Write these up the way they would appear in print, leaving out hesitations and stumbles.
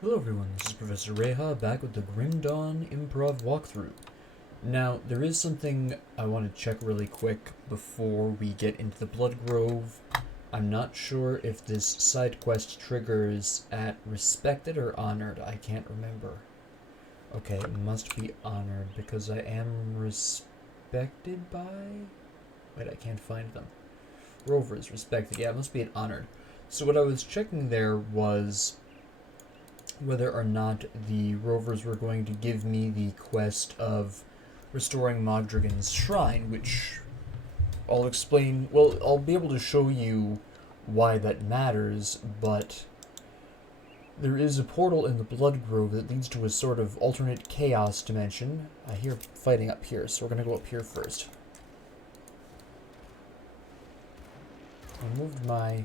Hello everyone, this is Professor Reha back with the Grim Dawn Improv walkthrough. Now, there is something I want to check really quick before we get into the Blood Grove. I'm not sure if this side quest triggers at Respected or Honored, I can't remember. Okay, it must be Honored because I am respected by... Wait, I can't find them. Rovers, Respected, yeah, it must be at Honored. So what I was checking there was whether or not the rovers were going to give me the quest of restoring Mogdragon's shrine, which I'll explain. Well, I'll be able to show you why that matters, but there is a portal in the Blood Grove that leads to a sort of alternate chaos dimension. I hear fighting up here, so we're going to go up here first. I moved my...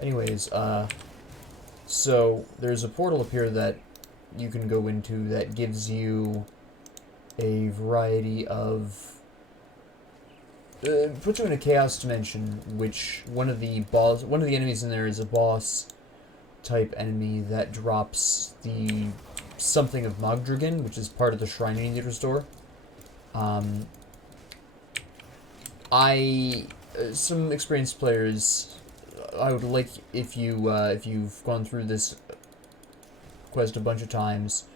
Anyways, so there's a portal up here that you can go into that gives you a variety of... puts you in a chaos dimension, which one of the enemies in there is a boss type enemy that drops the something of Mogdragon, which is part of the shrine you need to restore. Some experienced players, I would like if you've gone through this quest a bunch of times,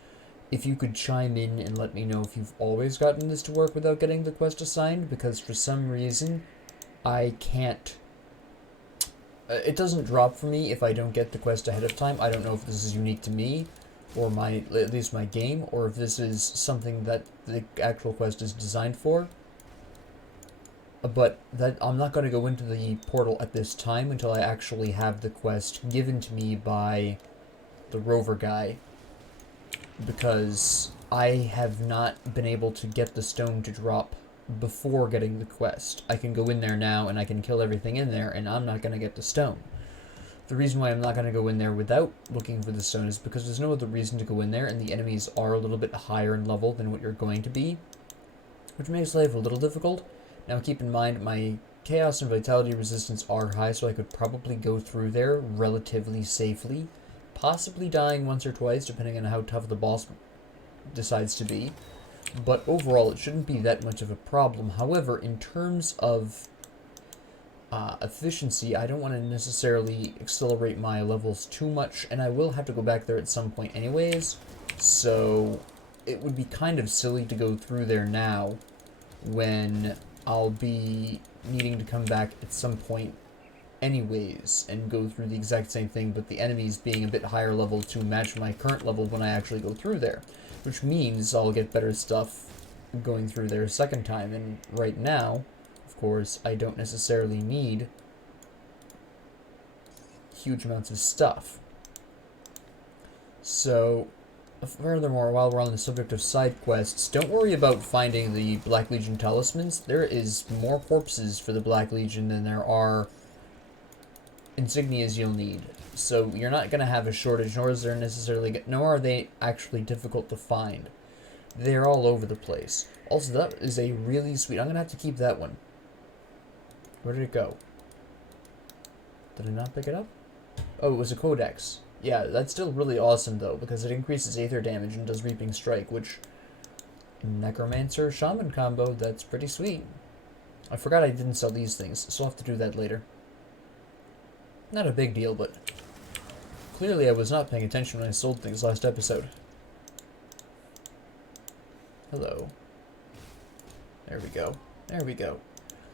if you could chime in and let me know if you've always gotten this to work without getting the quest assigned, because for some reason I can't. It doesn't drop for me if I don't get the quest ahead of time. I don't know if this is unique to me, or at least my game, or if this is something that the actual quest is designed for. But that I'm not going to go into the portal at this time until I actually have the quest given to me by the rover guy, because I have not been able to get the stone to drop before getting the quest. I can go in there now and I can kill everything in there, and I'm not going to get the stone. The reason why I'm not going to go in there without looking for the stone is because there's no other reason to go in there, and the enemies are a little bit higher in level than what you're going to be, which makes life a little difficult. Now keep in mind, my chaos and vitality resistance are high, so I could probably go through there relatively safely, possibly dying once or twice depending on how tough the boss decides to be. But overall, it shouldn't be that much of a problem. However, in terms of efficiency, I don't want to necessarily accelerate my levels too much, and I will have to go back there at some point anyways, so it would be kind of silly to go through there now when I'll be needing to come back at some point anyways and go through the exact same thing, but the enemies being a bit higher level to match my current level when I actually go through there, which means I'll get better stuff going through there a second time. And right now, of course, I don't necessarily need huge amounts of stuff. So furthermore, while we're on the subject of side quests, don't worry about finding the Black Legion Talismans. There is more corpses for the Black Legion than there are insignias you'll need. So you're not going to have a shortage, nor are they actually difficult to find. They're all over the place. Also, that is a really sweet... I'm going to have to keep that one. Where did it go? Did I not pick it up? Oh, it was a codex. Yeah, that's still really awesome, though, because it increases Aether damage and does Reaping Strike, which... Necromancer Shaman combo, that's pretty sweet. I forgot I didn't sell these things, so I'll have to do that later. Not a big deal, but... Clearly I was not paying attention when I sold things last episode. Hello. There we go. There we go.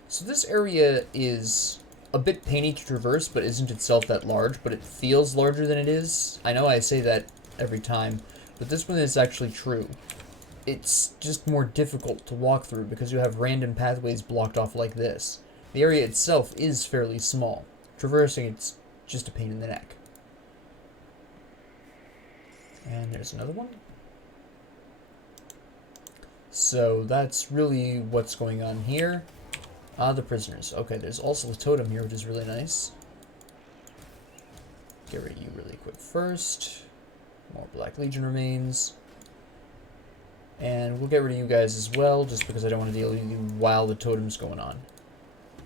So this area is a bit painy to traverse, but isn't itself that large, but it feels larger than it is. I know I say that every time, but this one is actually true. It's just more difficult to walk through because you have random pathways blocked off like this. The area itself is fairly small. Traversing it's just a pain in the neck. And there's another one. So that's really what's going on here. The prisoners. Okay, there's also a totem here, which is really nice. Get rid of you really quick first. More Black Legion remains. And we'll get rid of you guys as well, just because I don't want to deal with you while the totem's going on.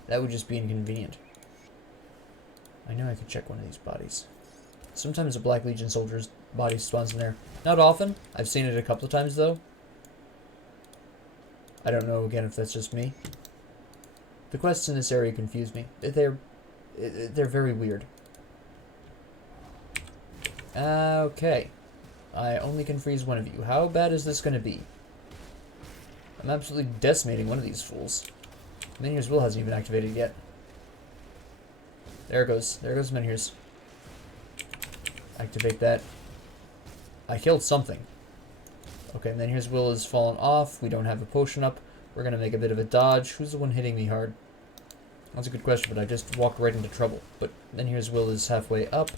That would just be inconvenient. I know I could check one of these bodies. Sometimes a Black Legion soldier's body spawns in there. Not often. I've seen it a couple of times, though. I don't know, again, if that's just me. The quests in this area confuse me. They're very weird. Okay. I only can freeze one of you. How bad is this going to be? I'm absolutely decimating one of these fools. Menhir's Will hasn't even activated yet. There it goes. There goes Menhir's. Activate that. I killed something. Okay, Menhir's Will has fallen off. We don't have a potion up. We're going to make a bit of a dodge. Who's the one hitting me hard? That's a good question, but I just walked right into trouble. But Menhir's Will is halfway up.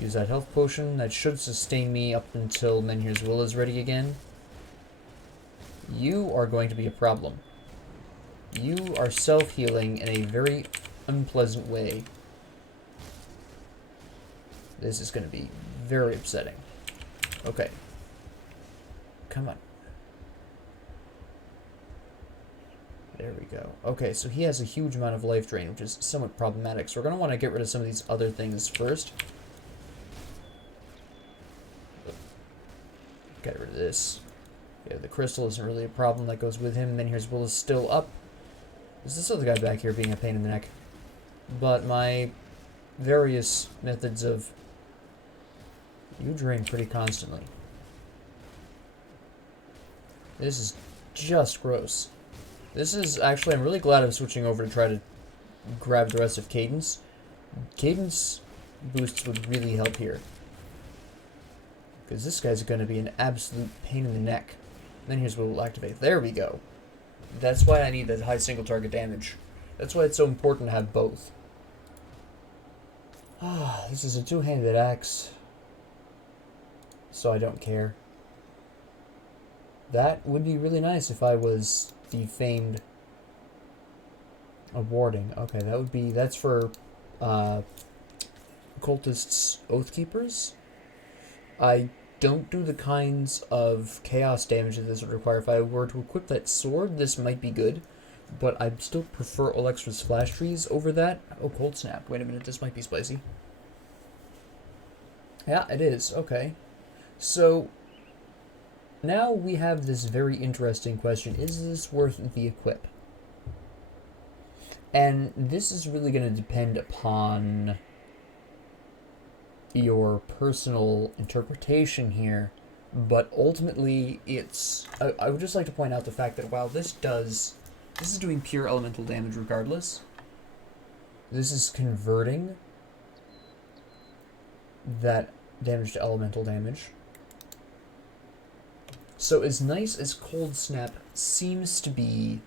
Use that health potion. That should sustain me up until Menhir's Will is ready again. You are going to be a problem. You are self-healing in a very unpleasant way. This is going to be very upsetting. Okay. Come on. There we go. Okay, so he has a huge amount of life drain, which is somewhat problematic. So we're going to want to get rid of some of these other things first. Get rid of this. Yeah, the crystal isn't really a problem that goes with him. Menhir's Will is still up. There's this other guy back here being a pain in the neck. But my various methods of... You drain pretty constantly. This is just gross. This is actually... I'm really glad I'm switching over to try to grab the rest of Cadence. Cadence boosts would really help here. Because this guy's going to be an absolute pain in the neck. Menhir's Will will activate. There we go. That's why I need that high single target damage. That's why it's so important to have both. Ah, this is a two-handed axe. So I don't care. That would be really nice if I was the famed awarding. Okay, that would be... That's for Occultist's Oathkeepers. I don't do the kinds of chaos damage that this would require. If I were to equip that sword, this might be good. But I still prefer Alexstra's Splash Trees over that. Oh, Cold Snap. Wait a minute, this might be spicy. Yeah, it is. Okay. So, now we have this very interesting question. Is this worth the equip? And this is really going to depend upon your personal interpretation here, but ultimately it's... I would just like to point out the fact that while this is doing pure elemental damage regardless, this is converting that damage to elemental damage. So as nice as Cold Snap seems to be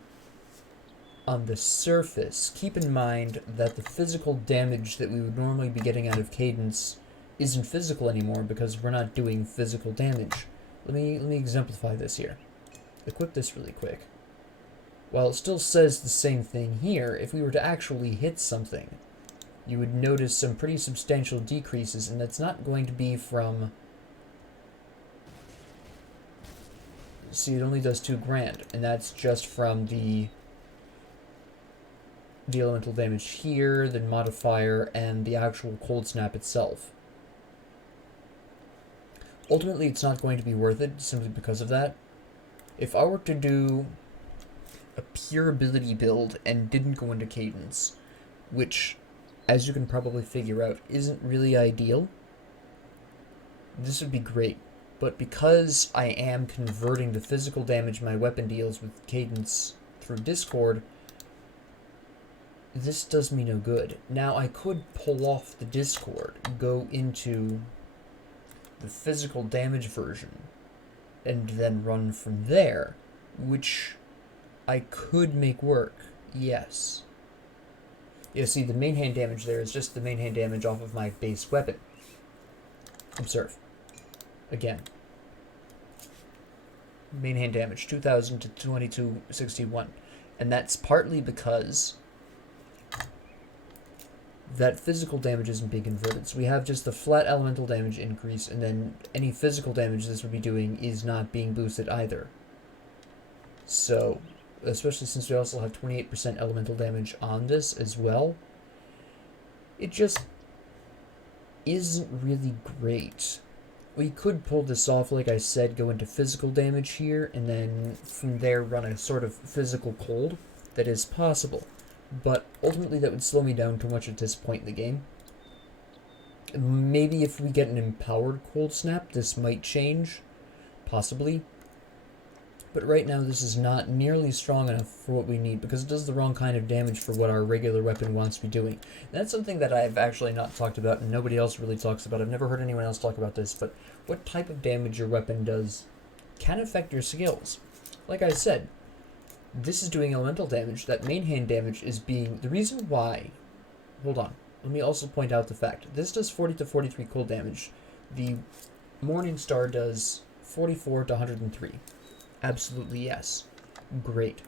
on the surface, keep in mind that the physical damage that we would normally be getting out of Cadence isn't physical anymore because we're not doing physical damage. Let me exemplify this here. Equip this really quick. While it still says the same thing here, if we were to actually hit something, you would notice some pretty substantial decreases, and that's not going to be from... See, it only does 2 grand, and that's just from the elemental damage here, the modifier, and the actual Cold Snap itself. Ultimately, it's not going to be worth it simply because of that. If I were to do a pure ability build and didn't go into Cadence, which, as you can probably figure out, isn't really ideal, this would be great. But because I am converting the physical damage my weapon deals with Cadence through Discord, this does me no good. Now, I could pull off the Discord, go into the physical damage version, and then run from there, which I could make work, yes. Yeah, see, the main hand damage there is just the main hand damage off of my base weapon. Observe. Again. Main hand damage, 2,000 to 2261. And that's partly because that physical damage isn't being converted. So we have just the flat elemental damage increase, and then any physical damage this would be doing is not being boosted either. So, especially since we also have 28% elemental damage on this as well, it just isn't really great. We could pull this off, like I said, go into physical damage here, and then from there run a sort of physical cold. That is possible. But ultimately that would slow me down too much at this point in the game. Maybe if we get an empowered cold snap, this might change. Possibly. But right now this is not nearly strong enough for what we need, because it does the wrong kind of damage for what our regular weapon wants to be doing. And that's something that I've actually not talked about, and nobody else really talks about. I've never heard anyone else talk about this, but what type of damage your weapon does can affect your skills. Like I said, this is doing elemental damage. That main hand damage is being... The reason why... Hold on. Let me also point out the fact. This does 40 to 43 cold damage. The Morning Star does 44 to 103. Absolutely yes. Great.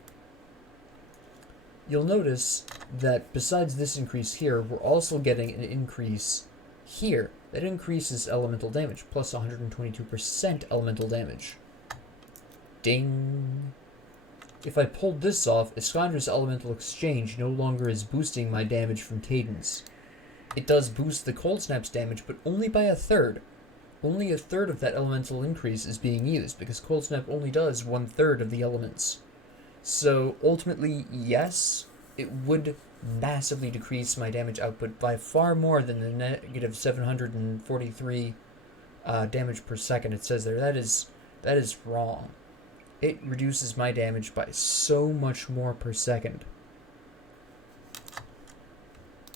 You'll notice that besides this increase here, we're also getting an increase here. That increases elemental damage, plus 122% elemental damage. Ding! If I pulled this off, Iskandra's Elemental Exchange no longer is boosting my damage from Cadence. It does boost the Cold Snap's damage, but only by a third. Only a third of that elemental increase is being used, because Cold Snap only does 1/3 of the elements. So, ultimately, yes, it would massively decrease my damage output by far more than the negative 743 damage per second it says there. That is wrong. It reduces my damage by so much more per second.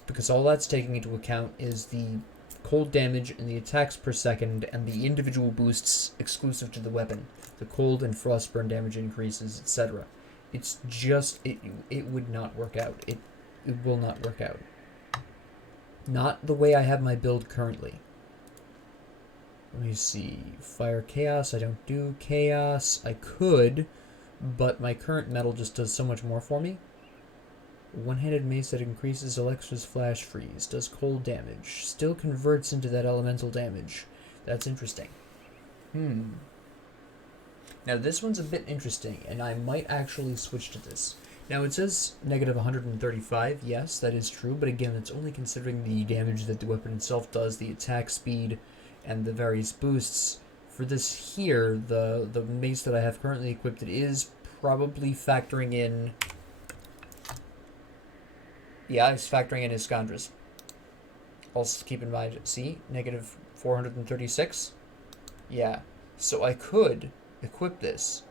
Because all that's taking into account is the cold damage and the attacks per second and the individual boosts exclusive to the weapon. The cold and frostburn damage increases, etc. It's just, it would not work out. It will not work out. Not the way I have my build currently. Let me see. Fire Chaos, I don't do Chaos. I could, but my current metal just does so much more for me. One-handed mace that increases Alexa's flash freeze, does cold damage, still converts into that elemental damage. That's interesting. Now this one's a bit interesting, and I might actually switch to this. Now it says negative 135, yes, that is true, but again, it's only considering the damage that the weapon itself does, the attack speed, and the various boosts. For this here, the mace that I have currently equipped, it is probably factoring in... Yeah, it's factoring in Iskandra's. Also keep in mind, see, negative 436? Yeah, so I could equip this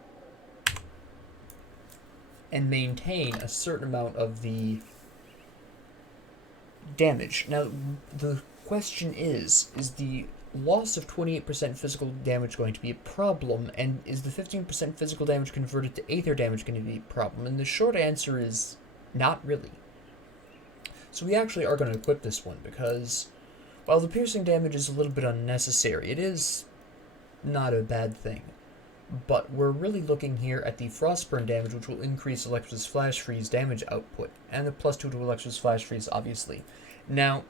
and maintain a certain amount of the damage. Now, the question is the loss of 28% physical damage going to be a problem, and is the 15% physical damage converted to aether damage going to be a problem? And the short answer is not really. So we actually are going to equip this one, because while the piercing damage is a little bit unnecessary, it is not a bad thing. But we're really looking here at the frostburn damage, which will increase Alexa's flash freeze damage output, and the +2 to Alexa's flash freeze, obviously. Now,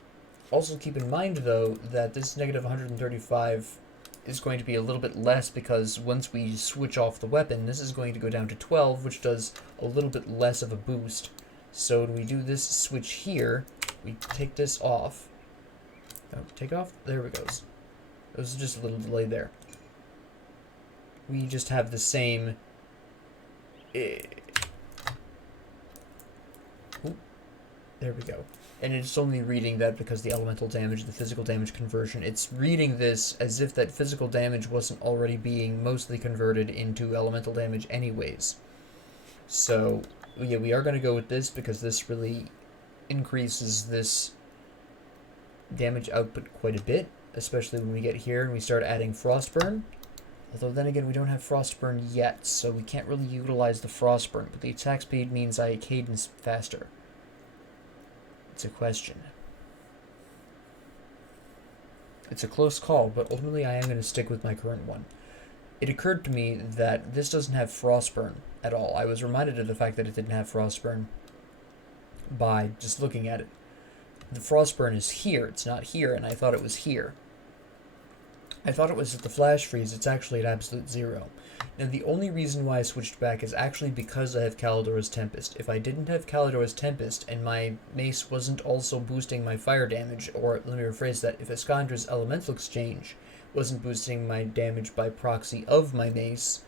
also keep in mind, though, that this negative 135 is going to be a little bit less, because once we switch off the weapon, this is going to go down to 12, which does a little bit less of a boost. So when we do this switch here, we take this off. Oh, take off? There it goes. There was just a little delay there. We just have the same... Ooh, there we go. And it's only reading that because the elemental damage, the physical damage conversion, it's reading this as if that physical damage wasn't already being mostly converted into elemental damage anyways. So, yeah, we are going to go with this because this really increases this damage output quite a bit, especially when we get here and we start adding Frostburn. Although then again, we don't have Frostburn yet, so we can't really utilize the Frostburn, but the attack speed means I cadence faster. It's a question. It's a close call, but ultimately I am going to stick with my current one. It occurred to me that this doesn't have Frostburn at all. I was reminded of the fact that it didn't have Frostburn by just looking at it. The Frostburn is here, it's not here, and I thought it was here. I thought it was at the flash freeze, it's actually at absolute 0. Now the only reason why I switched back is actually because I have Calidora's Tempest. If I didn't have Calidora's Tempest and my mace wasn't also boosting my fire damage, or let me rephrase that, if Escandra's Elemental Exchange wasn't boosting my damage by proxy of my mace,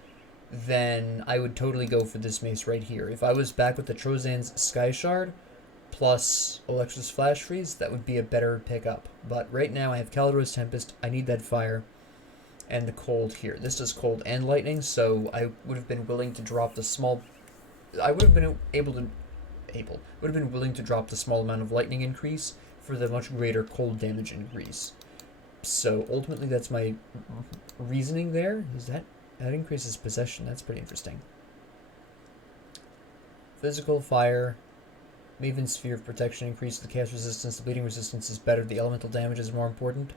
then I would totally go for this mace right here. If I was back with the Trozan's Sky Shard plus Alexa's Flash Freeze, that would be a better pickup. But right now I have Calidora's Tempest, I need that fire, and the cold here. This does cold and lightning, so I would have been willing to drop the small... I would have been would have been willing to drop the small amount of lightning increase for the much greater cold damage increase. So ultimately that's my reasoning there. Is that increases possession? That's pretty interesting. Physical, fire, Maven's Sphere of Protection increases the cast resistance. The bleeding resistance is better. The elemental damage is more important.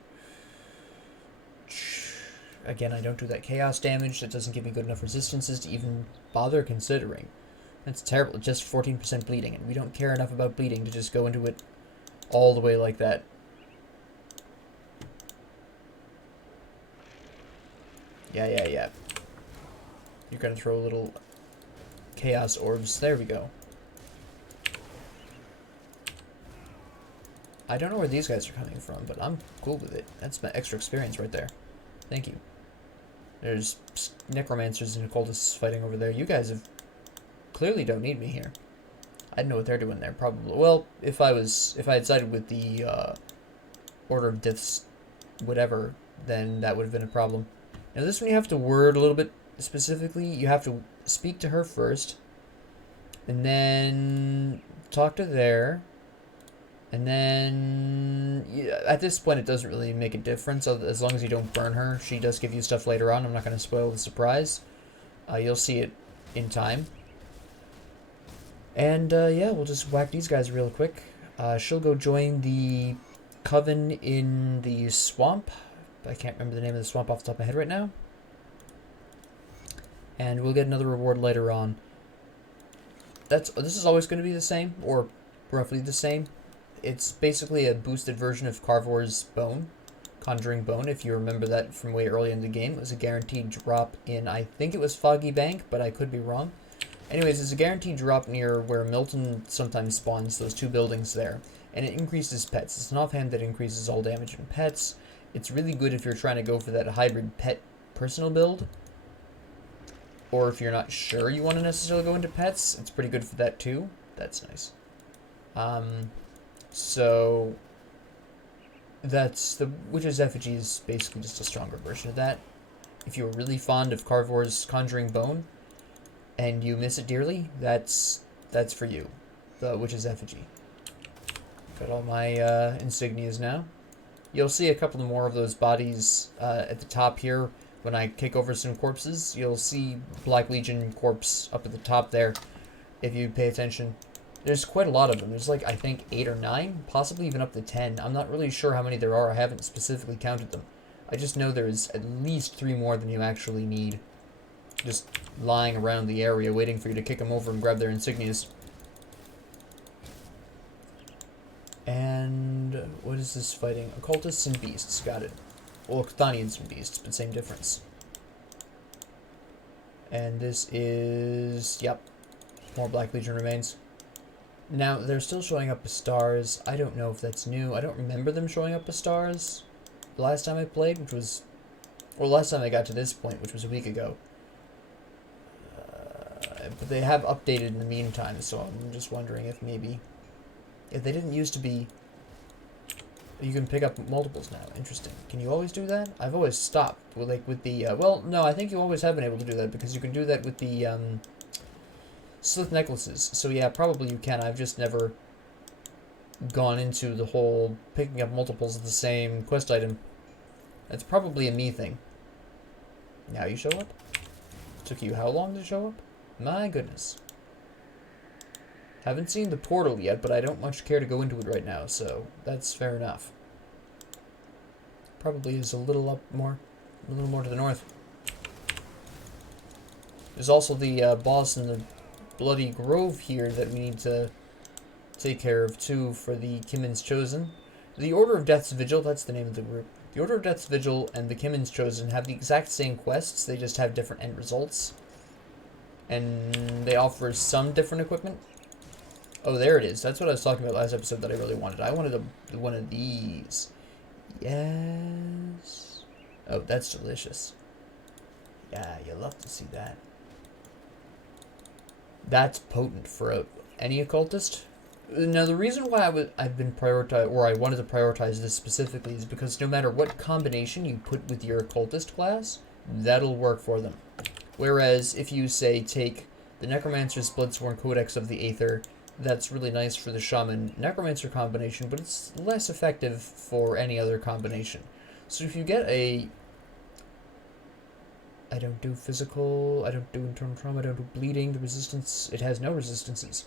Again, I don't do that chaos damage. That doesn't give me good enough resistances to even bother considering. That's terrible. Just 14% bleeding, and we don't care enough about bleeding to just go into it all the way like that. Yeah. You're gonna throw little chaos orbs. There we go. I don't know where these guys are coming from, but I'm cool with it. That's my extra experience right there. Thank you. There's necromancers and occultists fighting over there. You guys clearly don't need me here. I don't know what they're doing there. Probably. Well, if I had sided with the Order of Death's whatever, then that would have been a problem. Now this one you have to word a little bit specifically. You have to speak to her first, and then talk to there. And then, yeah, at this point, it doesn't really make a difference, as long as you don't burn her. She does give you stuff later on. I'm not going to spoil the surprise. You'll see it in time. And, yeah, we'll just whack these guys real quick. She'll go join the coven in the swamp. I can't remember the name of the swamp off the top of my head right now. And we'll get another reward later on. This is always going to be the same, or roughly the same. It's basically a boosted version of Carvor's Bone, Conjuring Bone, if you remember that from way early in the game. It was a guaranteed drop in, I think it was Foggy Bank, but I could be wrong. Anyways, it's a guaranteed drop near where Milton sometimes spawns, those two buildings there, and it increases pets. It's an offhand that increases all damage in pets. It's really good if you're trying to go for that hybrid pet personal build, or if you're not sure you want to necessarily go into pets, it's pretty good for that too. That's nice. So that's the Witch's Effigy is basically just a stronger version of that. If you're really fond of Carvor's Conjuring Bone and you miss it dearly, that's for you. The Witch's Effigy. Got all my insignias now. You'll see a couple more of those bodies at the top here. When I kick over some corpses, you'll see Black Legion corpse up at the top there, if you pay attention. There's quite a lot of them. There's like, I think, 8 or 9, possibly even up to 10. I'm not really sure how many there are. I haven't specifically counted them. I just know there's at least 3 more than you actually need, just lying around the area waiting for you to kick them over and grab their insignias. And what is this fighting? Occultists and beasts. Got it. Well, Chthonians and beasts, but same difference. And this is... yep. More Black Legion remains. Now, they're still showing up as stars. I don't know if that's new. I don't remember them showing up as stars the last time I played, which was... or last time I got to this point, which was a week ago. But they have updated in the meantime, so I'm just wondering if maybe... if they didn't used to be... you can pick up multiples now. Interesting. Can you always do that? I've always stopped. Well, like with the... well, no, I think you always have been able to do that, because you can do that with the... Slith necklaces. So yeah, probably you can. I've just never gone into the whole picking up multiples of the same quest item. That's probably a me thing. Now you show up? Took you how long to show up? My goodness. Haven't seen the portal yet, but I don't much care to go into it right now, so that's fair enough. Probably is a little more to the north. There's also the boss in the Bloody Grove here that we need to take care of too for the Kimin's Chosen. The Order of Death's Vigil, that's the name of the group. The Order of Death's Vigil and the Kimmen's Chosen have the exact same quests, they just have different end results. And they offer some different equipment. Oh, there it is. That's what I was talking about last episode that I really wanted. I wanted one of these. Yes. Oh, that's delicious. Yeah, you love to see that. That's potent for any occultist. Now, the reason why I've been prioritized, or I wanted to prioritize this specifically, is because no matter what combination you put with your occultist class, that'll work for them. Whereas if you say take the Necromancer's Bloodsworn Codex of the Aether, that's really nice for the Shaman Necromancer combination, but it's less effective for any other combination. So if you get a... I don't do physical, I don't do internal trauma, I don't do bleeding, the resistance, it has no resistances.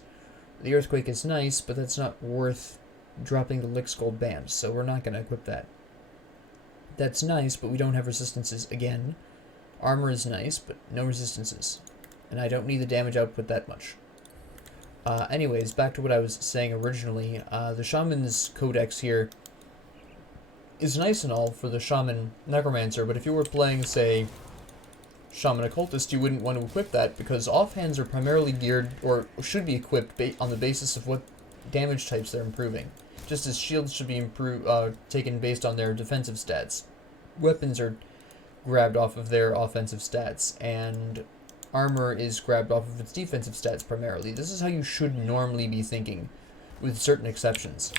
The Earthquake is nice, but that's not worth dropping the Licks Gold Band, so we're not going to equip that. That's nice, but we don't have resistances again. Armor is nice, but no resistances. And I don't need the damage output that much. Anyways, back to what I was saying originally. The Shaman's Codex here is nice and all for the Shaman Necromancer, but if you were playing, say, Shaman Occultist, you wouldn't want to equip that, because offhands are primarily geared, or should be equipped on the basis of what damage types they're improving. Just as shields should be taken based on their defensive stats. Weapons are grabbed off of their offensive stats, and armor is grabbed off of its defensive stats primarily. This is how you should normally be thinking, with certain exceptions.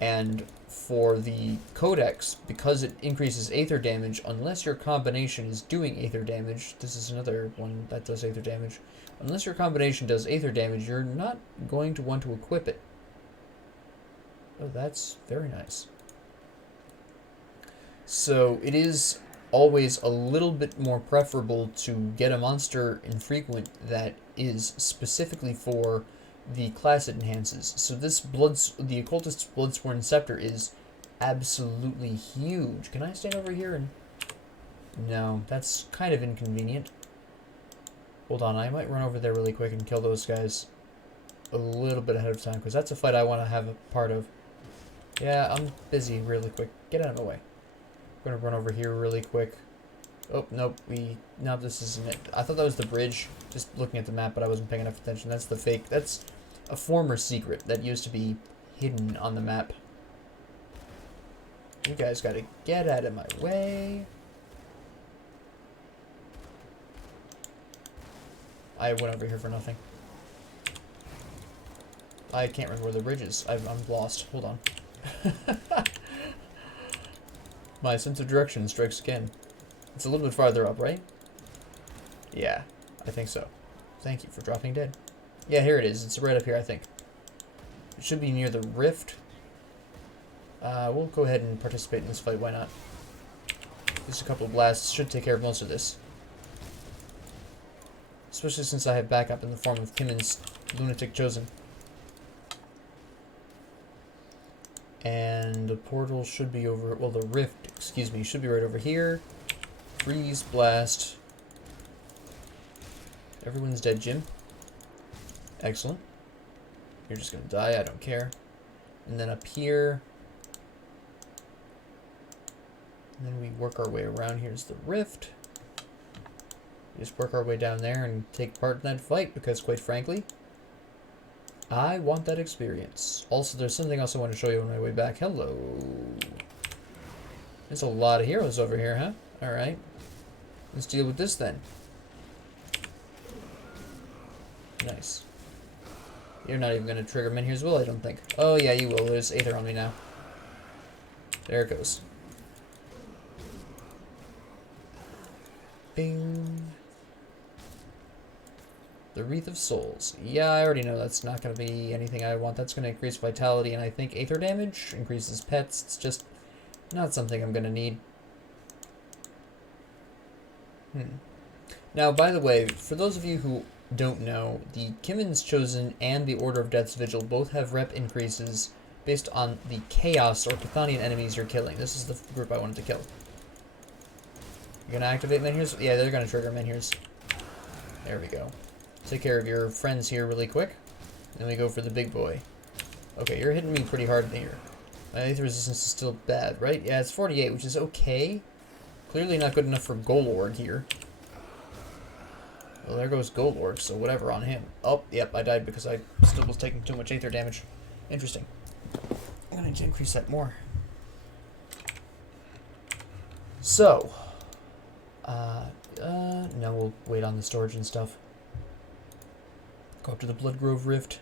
And for the Codex, because it increases Aether damage, unless your combination is doing Aether damage, this is another one that does Aether damage, unless your combination does Aether damage, you're not going to want to equip it. Oh, that's very nice. So it is always a little bit more preferable to get a monster infrequent that is specifically for the class it enhances. So this the Occultist's Bloodsworn Scepter is absolutely huge. Can I stand over here and... No, that's kind of inconvenient. Hold on, I might run over there really quick and kill those guys a little bit ahead of time, because that's a fight I want to have a part of. Yeah, I'm busy really quick. Get out of my way. I'm going to run over here really quick. Oh, nope, no, this isn't it. I thought that was the bridge, just looking at the map, but I wasn't paying enough attention. That's the fake. That's a former secret that used to be hidden on the map. You guys gotta get out of my way. I went over here for nothing. I can't remember where the bridge is. I'm lost. Hold on. My sense of direction strikes again. It's a little bit farther up, right? Yeah, I think so. Thank you for dropping dead. Yeah, here it is. It's right up here, I think. It should be near the rift. We'll go ahead and participate in this fight. Why not? Just a couple of blasts should take care of most of this. Especially since I have backup in the form of Kimmen's Lunatic Chosen. And the portal should be over... Well, the rift, excuse me, should be right over here. Freeze, blast. Everyone's dead, Jim. Excellent. You're just gonna die, I don't care. And then up here... And then we work our way around. Here's the rift. We just work our way down there and take part in that fight, because quite frankly, I want that experience. Also, there's something else I want to show you on my way back. Hello. There's a lot of heroes over here, huh? Alright. Let's deal with this then. Nice. You're not even going to trigger Menhirs, will I don't think. Oh yeah, you will. There's Aether on me now. There it goes. Bing. The Wreath of Souls. Yeah, I already know that's not going to be anything I want. That's going to increase vitality, and I think Aether damage increases pets. It's just not something I'm going to need. Now, by the way, for those of you who don't know, the Kimmen's Chosen and the Order of Death's Vigil both have rep increases based on the Chaos or Chthonian enemies you're killing. This is the group I wanted to kill. You're going to activate Menhirs? Yeah, they're going to trigger Menhirs. There we go. Take care of your friends here really quick. Then we go for the big boy. Okay, you're hitting me pretty hard here. Aether resistance is still bad, right? Yeah, it's 48, which is okay. Clearly not good enough for Golorg here. Well, there goes Golorg, so whatever on him. Oh, yep, I died because I still was taking too much Aether damage. Interesting. I'm gonna need to increase that more. So, no, we'll wait on the storage and stuff. Go up to the Bloodgrove Rift.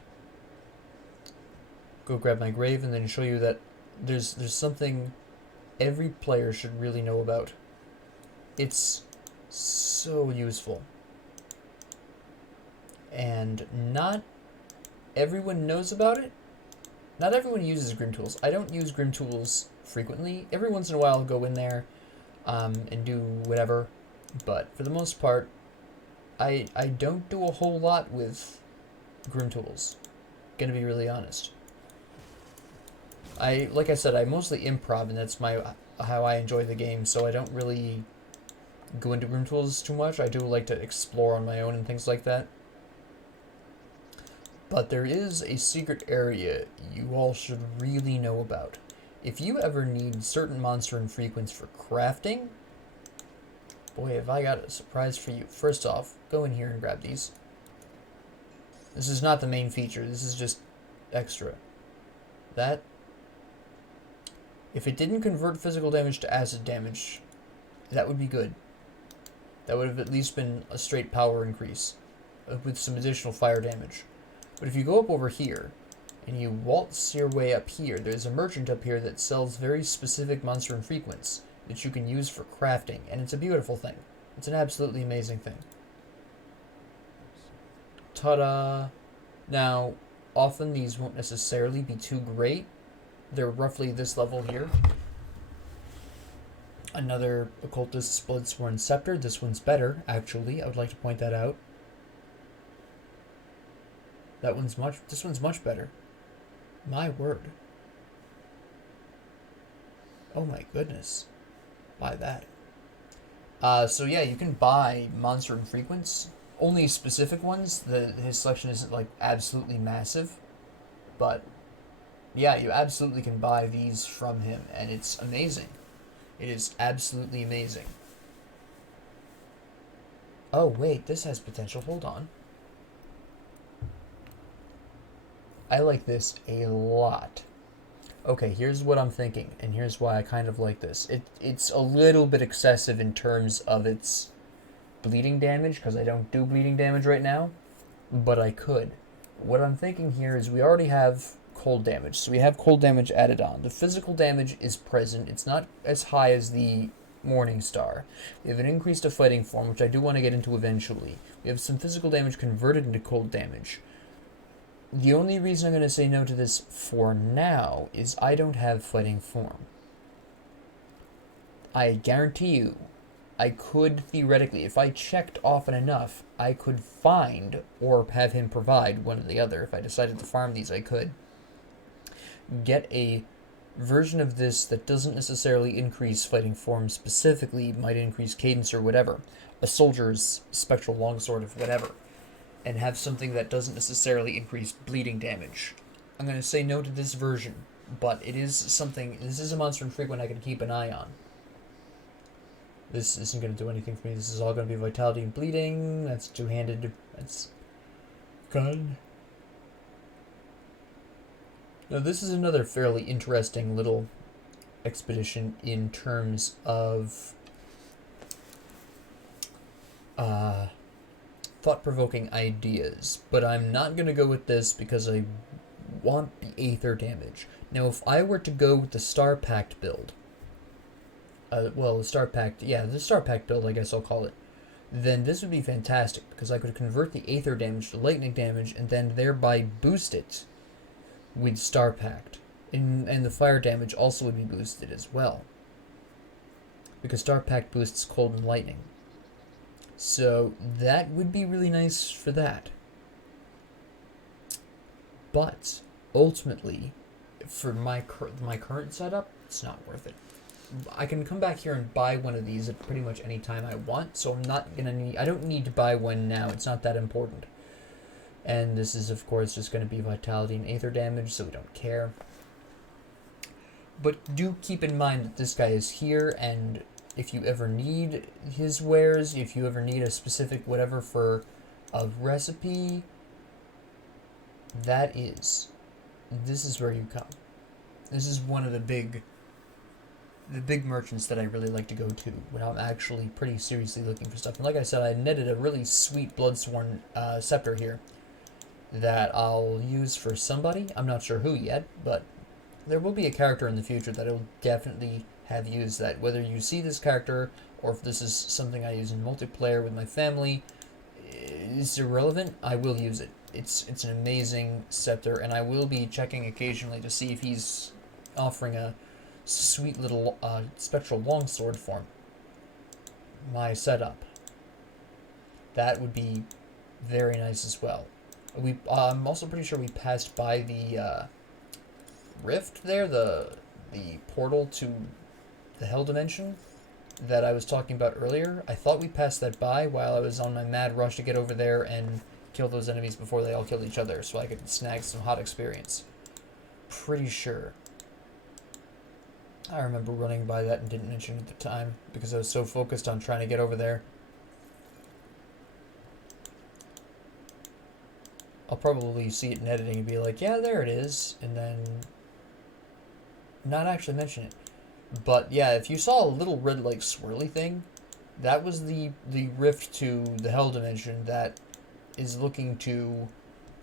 Go grab my grave and then show you that there's something every player should really know about. It's so useful. And not everyone knows about it. Not everyone uses Grim Tools. I don't use Grim Tools frequently. Every once in a while I'll go in there and do whatever. But for the most part, I don't do a whole lot with Grim Tools. Gonna be really honest. Like I said, I mostly improv, and that's how I enjoy the game, so I don't really go into Grim Tools too much. I do like to explore on my own and things like that. But there is a secret area you all should really know about. If you ever need certain monster and frequency for crafting, boy, have I got a surprise for you. First off, go in here and grab these. This is not the main feature, this is just extra. That, if it didn't convert physical damage to acid damage, that would be good. That would have at least been a straight power increase, with some additional fire damage. But if you go up over here, and you waltz your way up here, there's a merchant up here that sells very specific monster and frequency that you can use for crafting, and it's a beautiful thing. It's an absolutely amazing thing. Ta-da! Now, often these won't necessarily be too great. They're roughly this level here. Another Occultist Bloodsworn Scepter. This one's better, actually. I would like to point that out. This one's much better. My word. Oh my goodness. Buy that. So yeah, you can buy monster and frequency. Only specific ones. His selection isn't like absolutely massive. But yeah, you absolutely can buy these from him, and it's amazing. It is absolutely amazing. Oh wait, this has potential. Hold on. I like this a lot. Okay, here's what I'm thinking, and here's why I kind of like this. It's a little bit excessive in terms of its bleeding damage, because I don't do bleeding damage right now, but I could. What I'm thinking here is we already have cold damage, so we have cold damage added on. The physical damage is present. It's not as high as the Morning Star. We have an increase to fighting form, which I do want to get into eventually. We have some physical damage converted into cold damage. The only reason I'm going to say no to this for now is I don't have fighting form. I guarantee you, I could theoretically, if I checked often enough, I could find or have him provide one or the other. If I decided to farm these, I could get a version of this that doesn't necessarily increase fighting form specifically, might increase cadence or whatever. A soldier's spectral longsword of whatever. And have something that doesn't necessarily increase bleeding damage. I'm going to say no to this version, but it is something, this is a monster infrequent I can keep an eye on. This isn't going to do anything for me. This is all going to be vitality and bleeding. That's two-handed. That's good. Now this is another fairly interesting little expedition in terms of thought-provoking ideas, but I'm not going to go with this because I want the Aether damage. Now, if I were to go with the Star Pact build, the Star Pact build, I guess I'll call it, then this would be fantastic, because I could convert the Aether damage to lightning damage, and then thereby boost it with Star Pact. And the fire damage also would be boosted as well, because Star Pact boosts cold and lightning. So that would be really nice for that. But ultimately, for my current setup, it's not worth it. I can come back here and buy one of these at pretty much any time I want, so I don't need to buy one now. It's not that important. And this is, of course, just going to be vitality and Aether damage, so we don't care. But do keep in mind that this guy is here, and if you ever need his wares, if you ever need a specific whatever for a recipe, this is where you come. This is one of the big merchants that I really like to go to when I'm actually pretty seriously looking for stuff. And like I said, I netted a really sweet Bloodsworn Scepter here that I'll use for somebody. I'm not sure who yet, but there will be a character in the future that will definitely have used that. Whether you see this character or if this is something I use in multiplayer with my family, is irrelevant. I will use it. It's an amazing scepter, and I will be checking occasionally to see if he's offering a sweet little spectral longsword for my setup. That would be very nice as well. I'm also pretty sure we passed by the rift there, the portal to the Hell Dimension that I was talking about earlier. I thought we passed that by while I was on my mad rush to get over there and kill those enemies before they all kill each other so I could snag some hot experience. Pretty sure. I remember running by that and didn't mention it at the time because I was so focused on trying to get over there. I'll probably see it in editing and be like, yeah, there it is, and then not actually mention it. But yeah, if you saw a little red like swirly thing, that was the rift to the Hell Dimension that is looking to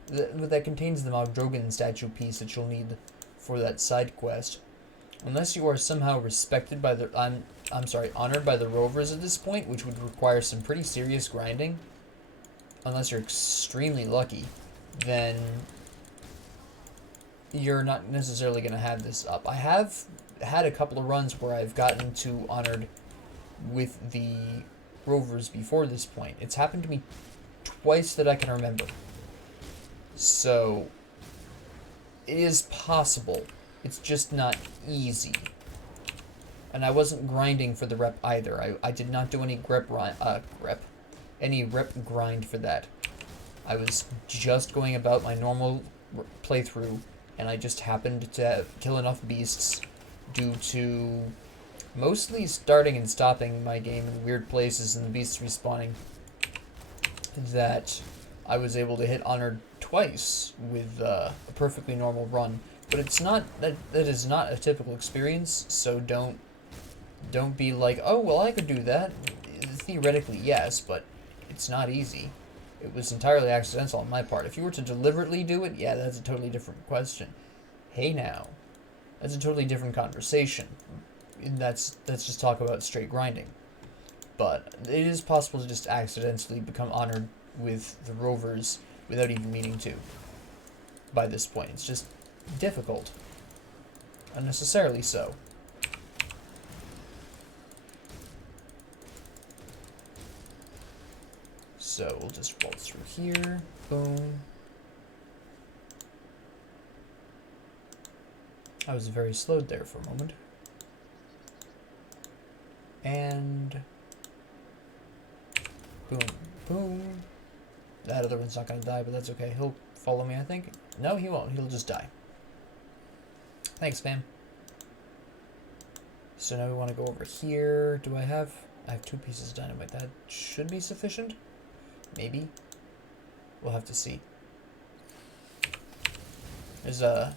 that contains the Mogdrogan statue piece that you'll need for that side quest. Unless you are somehow respected by the honored by the rovers at this point, which would require some pretty serious grinding. Unless you're extremely lucky, then you're not necessarily going to have this up. I have had a couple of runs where I've gotten to honored with the rovers before this point. It's happened to me twice that I can remember. So it is possible. It's just not easy. And I wasn't grinding for the rep either. I did not do any rep grind for that. I was just going about my normal playthrough, and I just happened to kill enough beasts due to mostly starting and stopping my game in weird places and the beasts respawning that I was able to hit honored twice with a perfectly normal run. But it's not that is not a typical experience, so don't be like, oh well, I could do that. Theoretically, yes, but it's not easy. It was entirely accidental on my part. If you were to deliberately do it, yeah, that's a totally different question. Hey now, that's a totally different conversation. That's just talk about straight grinding. But it is possible to just accidentally become honored with the rovers without even meaning to. By this point, it's just difficult. Unnecessarily so. So we'll just roll through here. Boom. I was very slowed there for a moment. And boom, boom. That other one's not going to die, but that's okay. He'll follow me, I think. No, he won't. He'll just die. Thanks, man. So now we want to go over here. I have 2 pieces of dynamite. That should be sufficient. Maybe. We'll have to see. There's a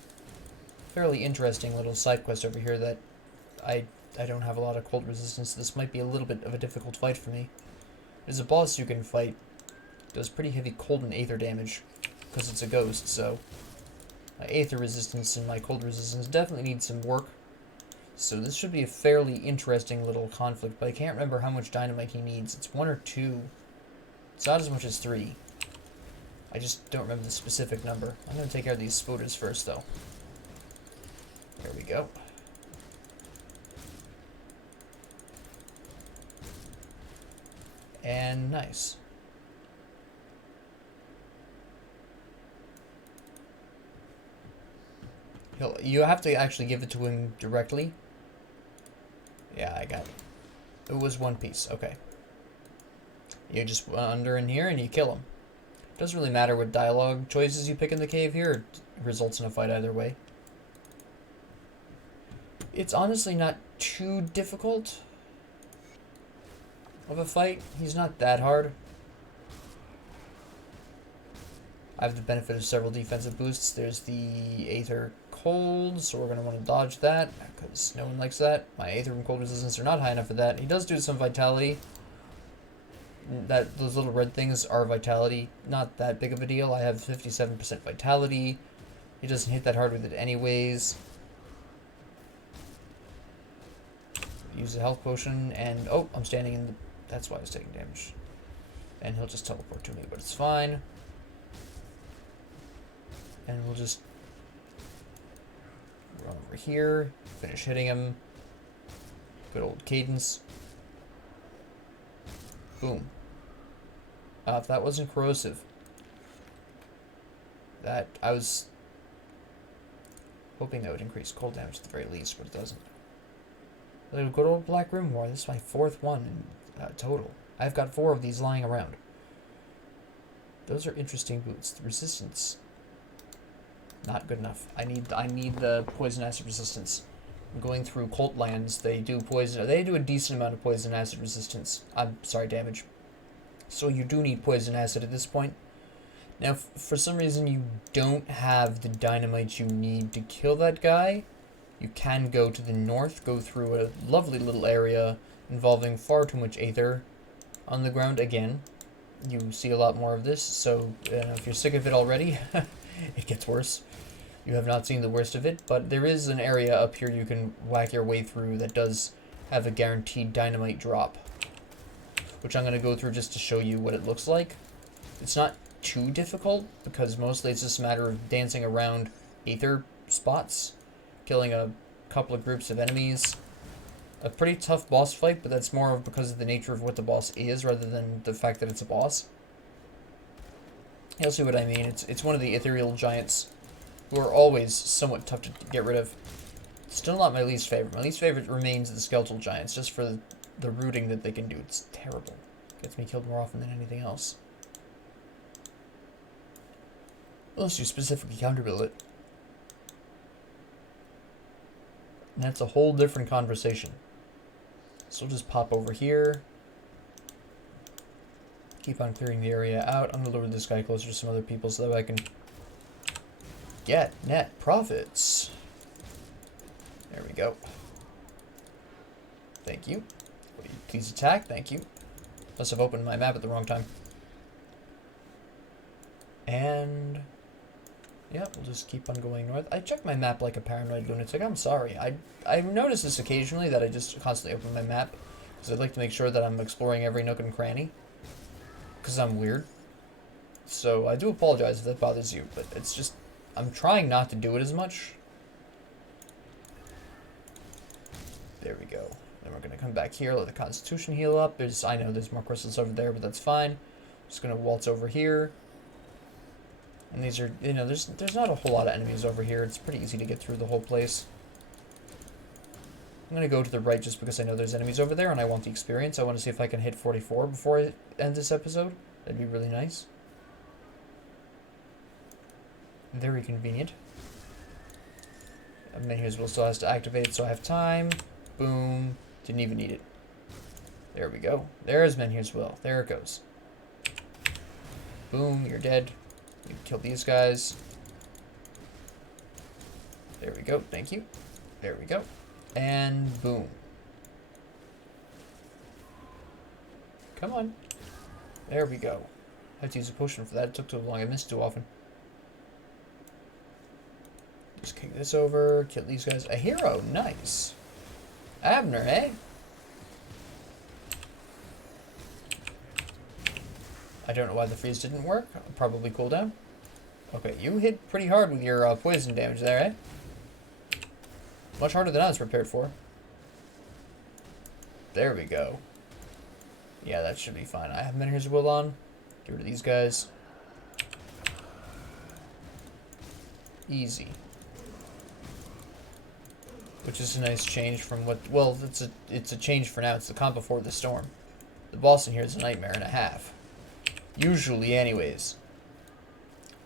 fairly interesting little side quest over here that I don't have a lot of cold resistance. This might be a little bit of a difficult fight for me. There's a boss you can fight. Does pretty heavy cold and aether damage because it's a ghost, so my aether resistance and my cold resistance definitely need some work. So this should be a fairly interesting little conflict, but I can't remember how much dynamite he needs. It's 1 or 2. It's not as much as 3. I just don't remember the specific number. I'm going to take care of these spoders first, though. There we go. And nice. You have to actually give it to him directly. Yeah, I got it. It was 1 piece. Okay. You just wander in here and you kill him. Doesn't really matter what dialogue choices you pick in the cave here. It results in a fight either way. It's honestly not too difficult of a fight. He's not that hard. I have the benefit of several defensive boosts. There's the Aether Cold, so we're going to want to dodge that, because no one likes that. My Aether and Cold resistance are not high enough for that. He does do some Vitality. Those little red things are Vitality. Not that big of a deal. I have 57% Vitality. He doesn't hit that hard with it anyways. Use a health potion, and oh, I'm standing in the... That's why I was taking damage. And he'll just teleport to me, but it's fine. And we'll just run over here, finish hitting him. Good old cadence. Boom. If that wasn't corrosive, that I was hoping that would increase cold damage at the very least, but it doesn't. A little good old Black Grimoire. This is my 4th one in total. I've got 4 of these lying around. Those are interesting boots. The resistance, not good enough. I need the poison acid resistance. I'm going through cult lands. They do poison. They do a decent amount of poison acid resistance. I'm sorry, damage. So you do need poison acid at this point. Now, for some reason, you don't have the dynamite you need to kill that guy. You can go to the north, go through a lovely little area involving far too much Aether on the ground again. You see a lot more of this, so if you're sick of it already, it gets worse. You have not seen the worst of it, but there is an area up here you can whack your way through that does have a guaranteed dynamite drop, which I'm going to go through just to show you what it looks like. It's not too difficult, because mostly it's just a matter of dancing around Aether spots, killing a couple of groups of enemies. A pretty tough boss fight, but that's more because of the nature of what the boss is, rather than the fact that it's a boss. You'll see what I mean. It's one of the ethereal giants, who are always somewhat tough to get rid of. Still not my least favorite. My least favorite remains the skeletal giants, just for the rooting that they can do. It's terrible. Gets me killed more often than anything else. Unless you specifically counterbuild it. And that's a whole different conversation. So we'll just pop over here. Keep on clearing the area out. I'm going to lure this guy closer to some other people so that I can get net profits. There we go. Thank you. Will you please attack? Thank you. Must have opened my map at the wrong time. And yeah, we'll just keep on going north. I check my map like a paranoid lunatic. I'm sorry. I notice this occasionally, that I just constantly open my map, because I'd like to make sure that I'm exploring every nook and cranny, because I'm weird. So I do apologize if that bothers you, but it's just, I'm trying not to do it as much. There we go. Then we're going to come back here, let the Constitution heal up. I know there's more crystals over there, but that's fine. Just going to waltz over here. And these are, there's not a whole lot of enemies over here. It's pretty easy to get through the whole place. I'm going to go to the right just because I know there's enemies over there and I want the experience. I want to see if I can hit 44 before I end this episode. That'd be really nice. Very convenient. Menhu's will still has to activate, so I have time. Boom. Didn't even need it. There we go. There's Menhu's will. There it goes. Boom. You're dead. You kill these guys. There we go. Thank you. There we go. And boom. Come on. There we go. I had to use a potion for that. It took too long. I missed too often. Just kick this over. Kill these guys. A hero. Nice. Abner, eh? I don't know why the freeze didn't work. Probably cooldown. Okay, you hit pretty hard with your poison damage there, eh? Much harder than I was prepared for. There we go. Yeah, that should be fine. I have Menhu's will on. Get rid of these guys. Easy. Which is a nice change from what... Well, it's a change for now. It's the calm before the storm. The boss in here is a nightmare and a half. Usually, anyways.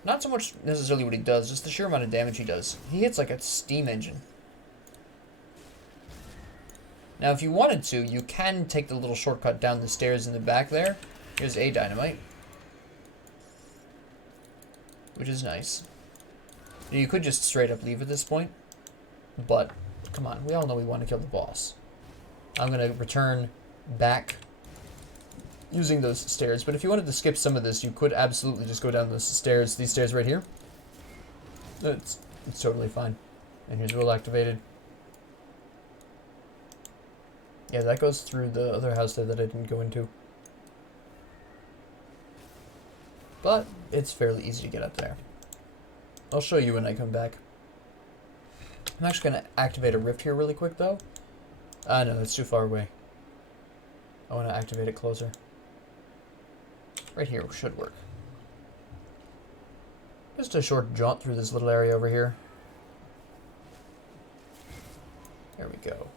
Not so much necessarily what he does, just the sheer amount of damage he does. He hits like a steam engine. Now, if you wanted to, you can take the little shortcut down the stairs in the back there. Here's a dynamite, which is nice. You could just straight up leave at this point, but come on, we all know we want to kill the boss. I'm going to return back using those stairs, but if you wanted to skip some of this, you could absolutely just go down those stairs, these stairs right here. It's totally fine. And here's Will activated. Yeah, that goes through the other house there that I didn't go into. But it's fairly easy to get up there. I'll show you when I come back. I'm actually going to activate a rift here really quick, though. No, that's too far away. I want to activate it closer. Right here should work. Just a short jaunt through this little area over here. There we go.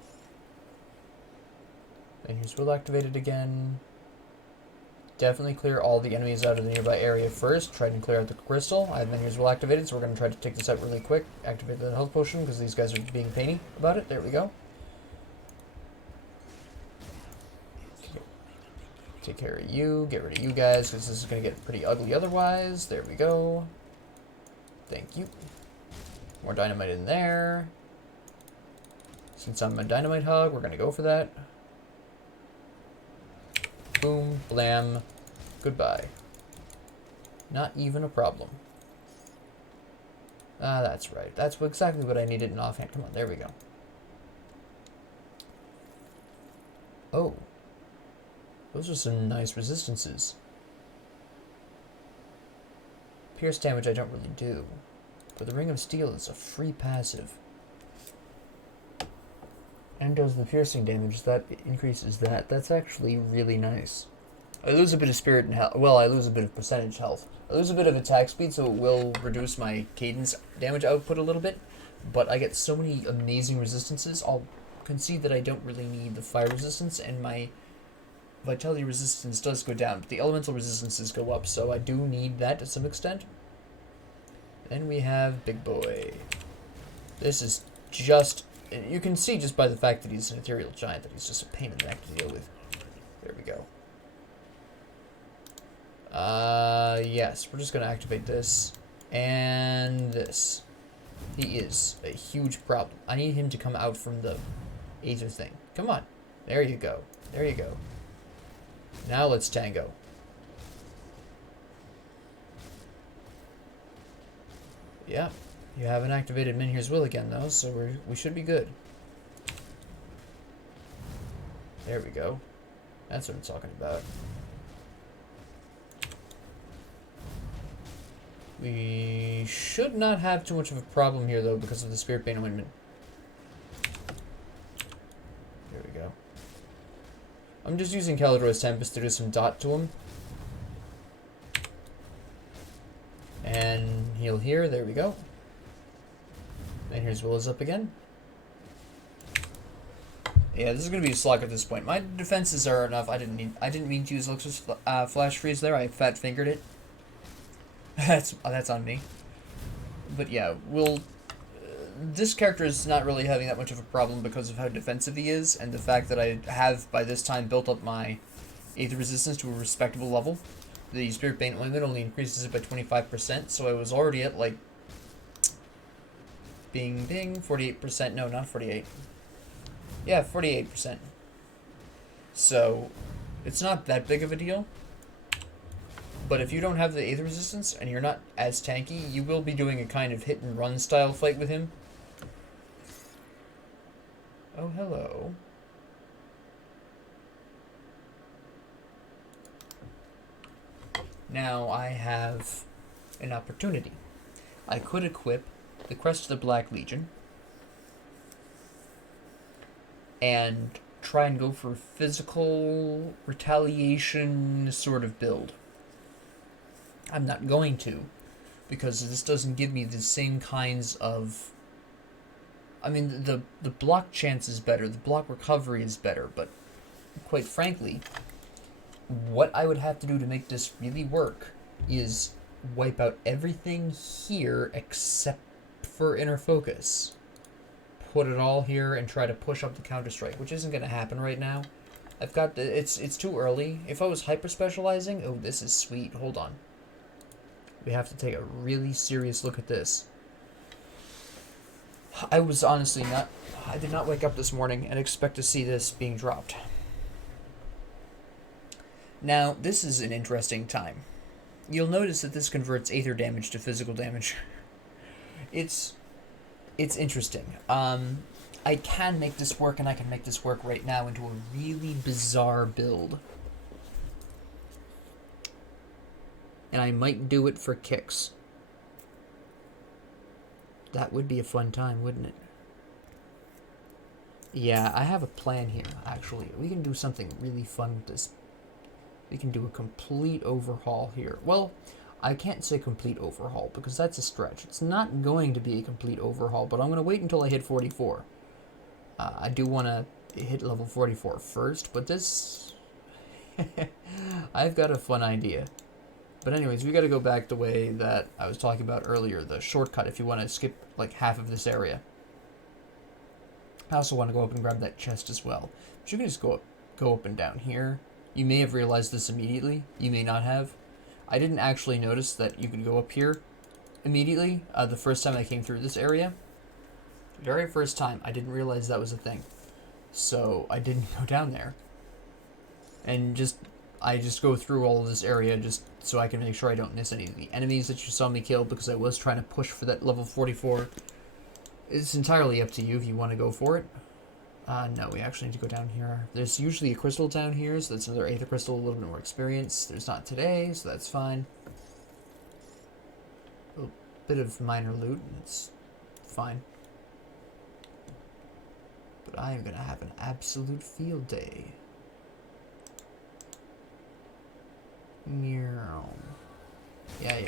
And here's Will activated again. Definitely clear all the enemies out of the nearby area first. Try and clear out the crystal. And then here's Will activated, so we're going to try to take this out really quick. Activate the health potion, because these guys are being painy about it. There we go. Take care of you. Get rid of you guys, because this is going to get pretty ugly otherwise. There we go. Thank you. More dynamite in there. Since I'm a dynamite hog, we're going to go for that. Boom, blam, goodbye. Not even a problem. Ah, that's right. That's exactly what I needed in offhand. Come on, there we go. Oh. Those are some nice resistances. Pierce damage I don't really do. But the Ring of Steel is a free passive. And does the piercing damage, that increases that. That's actually really nice. I lose a bit of spirit and health. Well, I lose a bit of percentage health. I lose a bit of attack speed, so it will reduce my cadence damage output a little bit. But I get so many amazing resistances. I'll concede that I don't really need the fire resistance, and my vitality resistance does go down, but the elemental resistances go up, so I do need that to some extent. Then we have Big Boy. This is just... You can see just by the fact that he's an ethereal giant that he's just a pain in the neck to deal with. There we go. Yes, we're just going to activate this. And this. He is a huge problem. I need him to come out from the Aether thing. Come on. There you go. There you go. Now let's tango. Yeah. You haven't activated Minhir's Will again, though, so we should be good. There we go. That's what I'm talking about. We should not have too much of a problem here, though, because of the Spirit Bane Ointment. There we go. I'm just using Calidor's Tempest to do some dot to him. And heal here. There we go. And here's Will is up again. Yeah, this is gonna be a slog at this point. My defenses are enough. I didn't mean to use Elixir's flash freeze there. I fat fingered it. that's on me. But yeah, this character is not really having that much of a problem because of how defensive he is, and the fact that I have by this time built up my Aether resistance to a respectable level. The Spirit Bane Ointment only increases it by 25%, so I was already at like Bing, ding, 48%. No, not 48. Yeah, 48%. So, it's not that big of a deal. But if you don't have the Aether resistance, and you're not as tanky, you will be doing a kind of hit-and-run style fight with him. Oh, hello. Now I have an opportunity. I could equip the Crest of the Black Legion and try and go for a physical retaliation sort of build. I'm not going to, because this doesn't give me the same kinds of... I mean, the block chance is better, the block recovery is better, but quite frankly, what I would have to do to make this really work is wipe out everything here except for Inner Focus. put it all here and try to push up the counter-strike, which isn't going to happen right now. I've got... It's too early. If I was hyper-specializing... Oh, this is sweet. Hold on. We have to take a really serious look at this. I was honestly not... I did not wake up this morning and expect to see this being dropped. Now, this is an interesting time. You'll notice that this converts aether damage to physical damage. It's interesting. I can make this work, and I can make this work right now into a really bizarre build. And I might do it for kicks. That would be a fun time, wouldn't it? Yeah, I have a plan here, actually. We can do something really fun with this. We can do a complete overhaul here. Well, I can't say complete overhaul because that's a stretch. It's not going to be a complete overhaul, but I'm going to wait until I hit 44. I do want to hit level 44 first, but this... I've got a fun idea. But anyways, we got to go back the way that I was talking about earlier, the shortcut if you want to skip like half of this area. I also want to go up and grab that chest as well. But you can just go up and down here. You may have realized this immediately. You may not have. I didn't actually notice that you could go up here immediately the first time I came through this area. Very first time, I didn't realize that was a thing. So I didn't go down there. And I just go through all of this area just so I can make sure I don't miss any of the enemies that you saw me kill, because I was trying to push for that level 44. It's entirely up to you if you want to go for it. No, we actually need to go down here. There's usually a crystal down here, so that's another aether crystal, a little bit more experience. There's not today, so that's fine. A bit of minor loot, it's fine. But I am going to have an absolute field day. Meow. Yeah.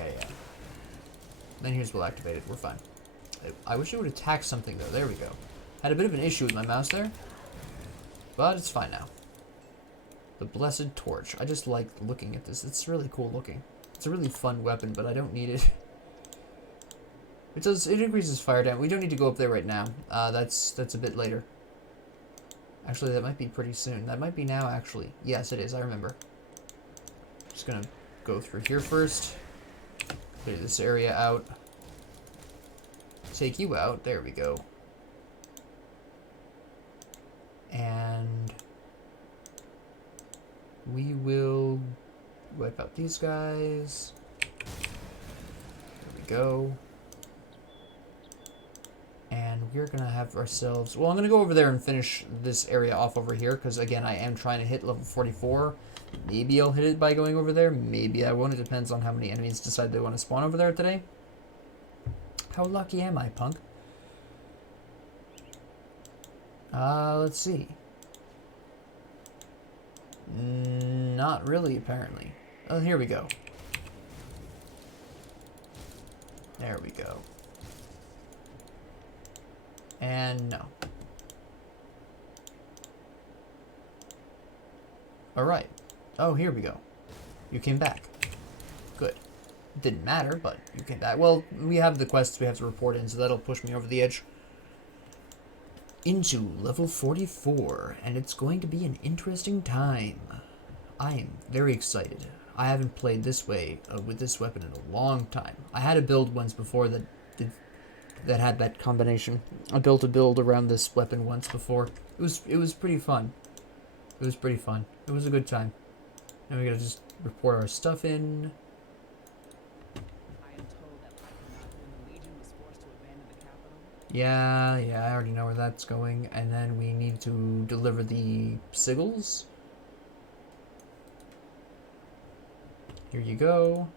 Then here's we'll activate it. We're fine. I wish it would attack something, though. There we go. Had a bit of an issue with my mouse there. But it's fine now. The Blessed Torch. I just like looking at this. It's really cool looking. It's a really fun weapon, but I don't need it. It increases fire damage. We don't need to go up there right now. That's a bit later. Actually, that might be pretty soon. That might be now, actually. Yes, it is. I remember. Just gonna go through here first. Clear this area out. Take you out. There we go. And we will wipe out these guys. There we go. And we're gonna have ourselves... Well, I'm gonna go over there and finish this area off over here, because again, I am trying to hit level 44. Maybe I'll hit it by going over there. Maybe I won't. It depends on how many enemies decide they want to spawn over there today. How lucky am I, punk? Let's see. Not really, apparently. Oh, here we go. There we go. And no. Alright. Oh, here we go. You came back. Good. Didn't matter, but you came back. Well, we have the quests we have to report in, so that'll push me over the edge. Into level 44, and it's going to be an interesting time. I am very excited. I haven't played this way with this weapon in a long time. I had a build once before that had that combination. I built a build around this weapon once before. It was pretty fun. It was pretty fun. It was a good time. Now we gotta just report our stuff in. Yeah, I already know where that's going. And then we need to deliver the sigils. Here you go.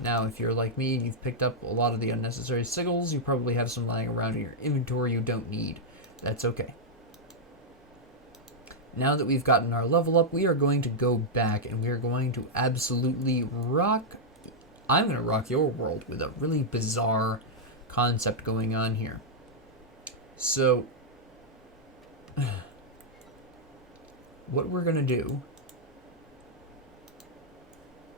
Now, if you're like me and you've picked up a lot of the unnecessary sigils, you probably have some lying around in your inventory you don't need. That's okay. Now that we've gotten our level up, we are going to go back and we are going to absolutely rock... I'm going to rock your world with a really bizarre concept going on here. So, what we're going to do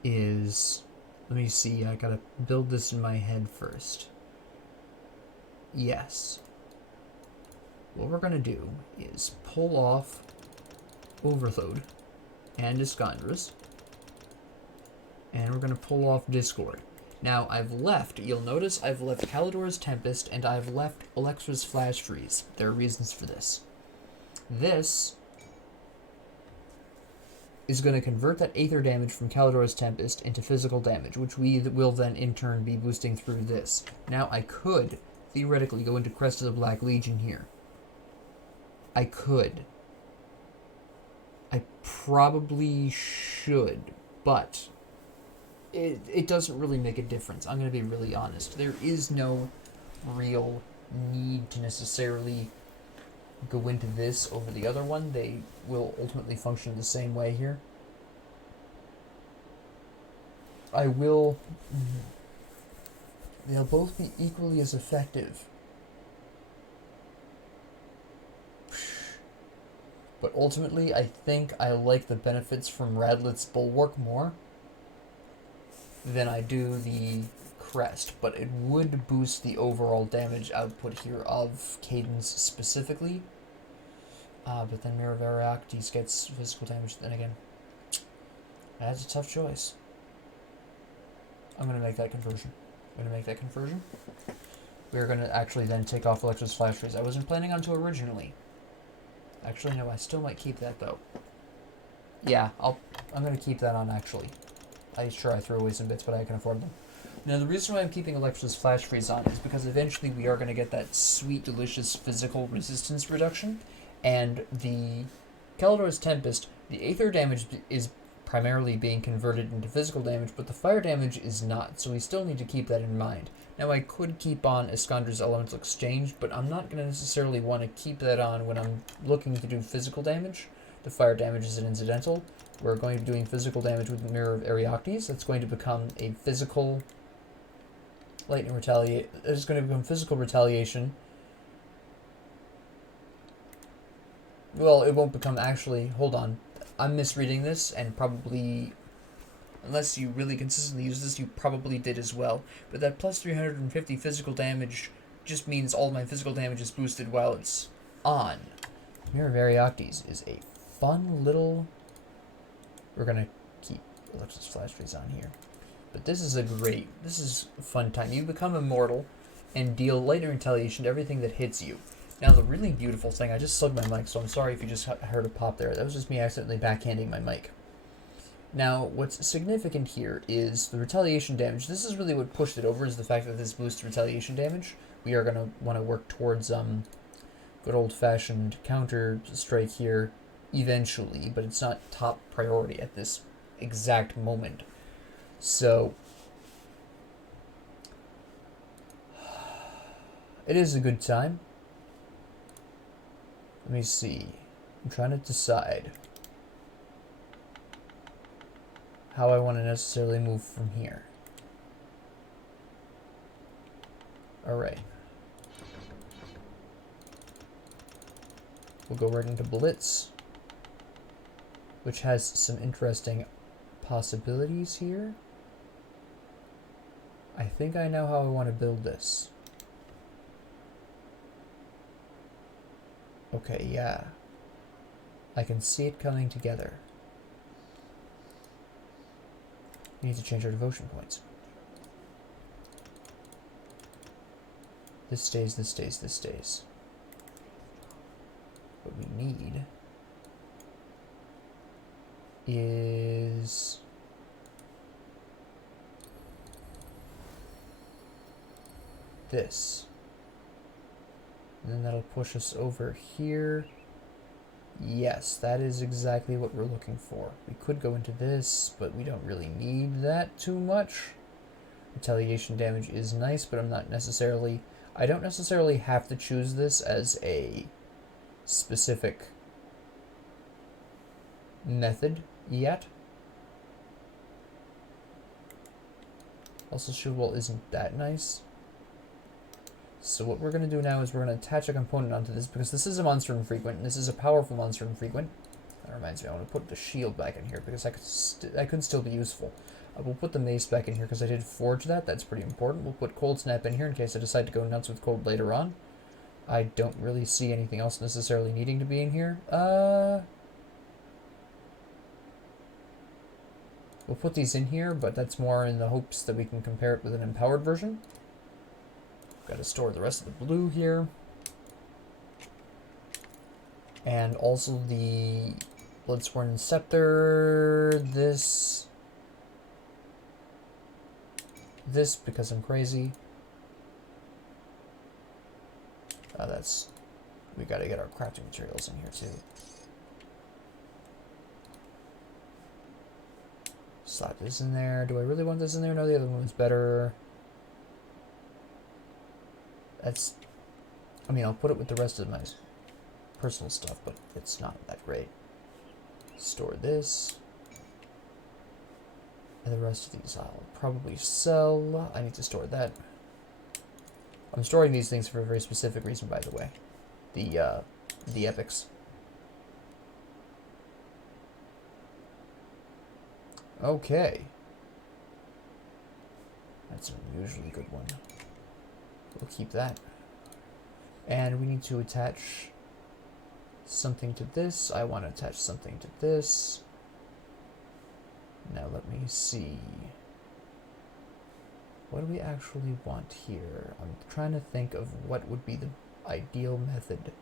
is... Let me see, I gotta build this in my head first. Yes. what we're going to do is pull off Overload and Iskandras, and we're going to pull off Discord. Now, you'll notice I've left Kalidor's Tempest, and I've left Alexa's Flash Freeze. There are reasons for this. This is going to convert that Aether damage from Kalidor's Tempest into physical damage, which we will then in turn be boosting through this. Now, I could theoretically go into Crest of the Black Legion here. I could. I probably should, but it doesn't really make a difference. I'm going to be really honest. There is no real need to necessarily go into this over the other one. They will ultimately function the same way here. They'll both be equally as effective. But ultimately, I think I like the benefits from Radlet's Bulwark more than I do the Crest, but it would boost the overall damage output here of Cadence specifically. But then Mirror of Arioctes gets physical damage. Then again, that's a tough choice. I'm going to make that conversion. We're going to actually then take off Electra's Flash Freeze. I wasn't planning on to originally. Actually, no, I still might keep that, though. Yeah, I'm going to keep that on, actually. I threw away some bits, but I can afford them. Now, the reason why I'm keeping Electra's Flash Freeze on is because eventually we are going to get that sweet, delicious physical resistance reduction, and the Kalidor's Tempest, the Aether damage is primarily being converted into physical damage, but the fire damage is not, so we still need to keep that in mind. Now, I could keep on Iskandra's Elemental Exchange, but I'm not going to necessarily want to keep that on when I'm looking to do physical damage. The fire damage is an incidental. We're going to be doing physical damage with the Mirror of Arioctes. That's going to become a physical lightning retaliate. It's going to become physical retaliation. Well, it won't become actually. Hold on. I'm misreading this, and probably, unless you really consistently use this, you probably did as well. But that plus 350 physical damage just means all my physical damage is boosted while it's on. Mirror of Arioctes is a fun little. We're gonna keep Alexa's Flash Freeze on here. But this is a fun time. You become immortal and deal lightning retaliation to everything that hits you. Now, the really beautiful thing, I just slugged my mic, so I'm sorry if you just heard a pop there. That was just me accidentally backhanding my mic. Now, what's significant here is the retaliation damage. This is really what pushed it over, is the fact that this boosts retaliation damage. We are going to want to work towards good old-fashioned counter strike here eventually, but it's not top priority at this exact moment. So, it is a good time. Let me see. I'm trying to decide how I want to necessarily move from here. Alright. We'll go right into Blitz, which has some interesting possibilities here. I think I know how I want to build this. Okay, yeah. I can see it coming together. We need to change our devotion points. This stays, this stays, this stays. What we need is this. And then that'll push us over here. Yes, that is exactly what we're looking for. We could go into this, but we don't really need that too much. Retaliation damage is nice, but I don't necessarily have to choose this as a specific method yet. Also, Shield Wall isn't that nice. So what we're going to do now is we're going to attach a component onto this, because this is a monster infrequent, and this is a powerful monster infrequent. That reminds me, I want to put the shield back in here, because that could still be useful. We'll put the mace back in here, because I did forge that. That's pretty important. We'll put Cold Snap in here in case I decide to go nuts with Cold later on. I don't really see anything else necessarily needing to be in here. We'll put these in here, but that's more in the hopes that we can compare it with an empowered version. Got to store the rest of the blue here. And also the Bloodsworn Scepter, this because I'm crazy. We gotta get our crafting materials in here too. Slap this in there. Do I really want this in there? No, the other one's better. I mean, I'll put it with the rest of my personal stuff, but it's not that great. Store this. And the rest of these I'll probably sell. I need to store that. I'm storing these things for a very specific reason, by the way. The epics. Okay. That's an unusually good one. We'll keep that. And we need to attach something to this. I want to attach something to this. Now let me see. What do we actually want here? I'm trying to think of what would be the ideal method.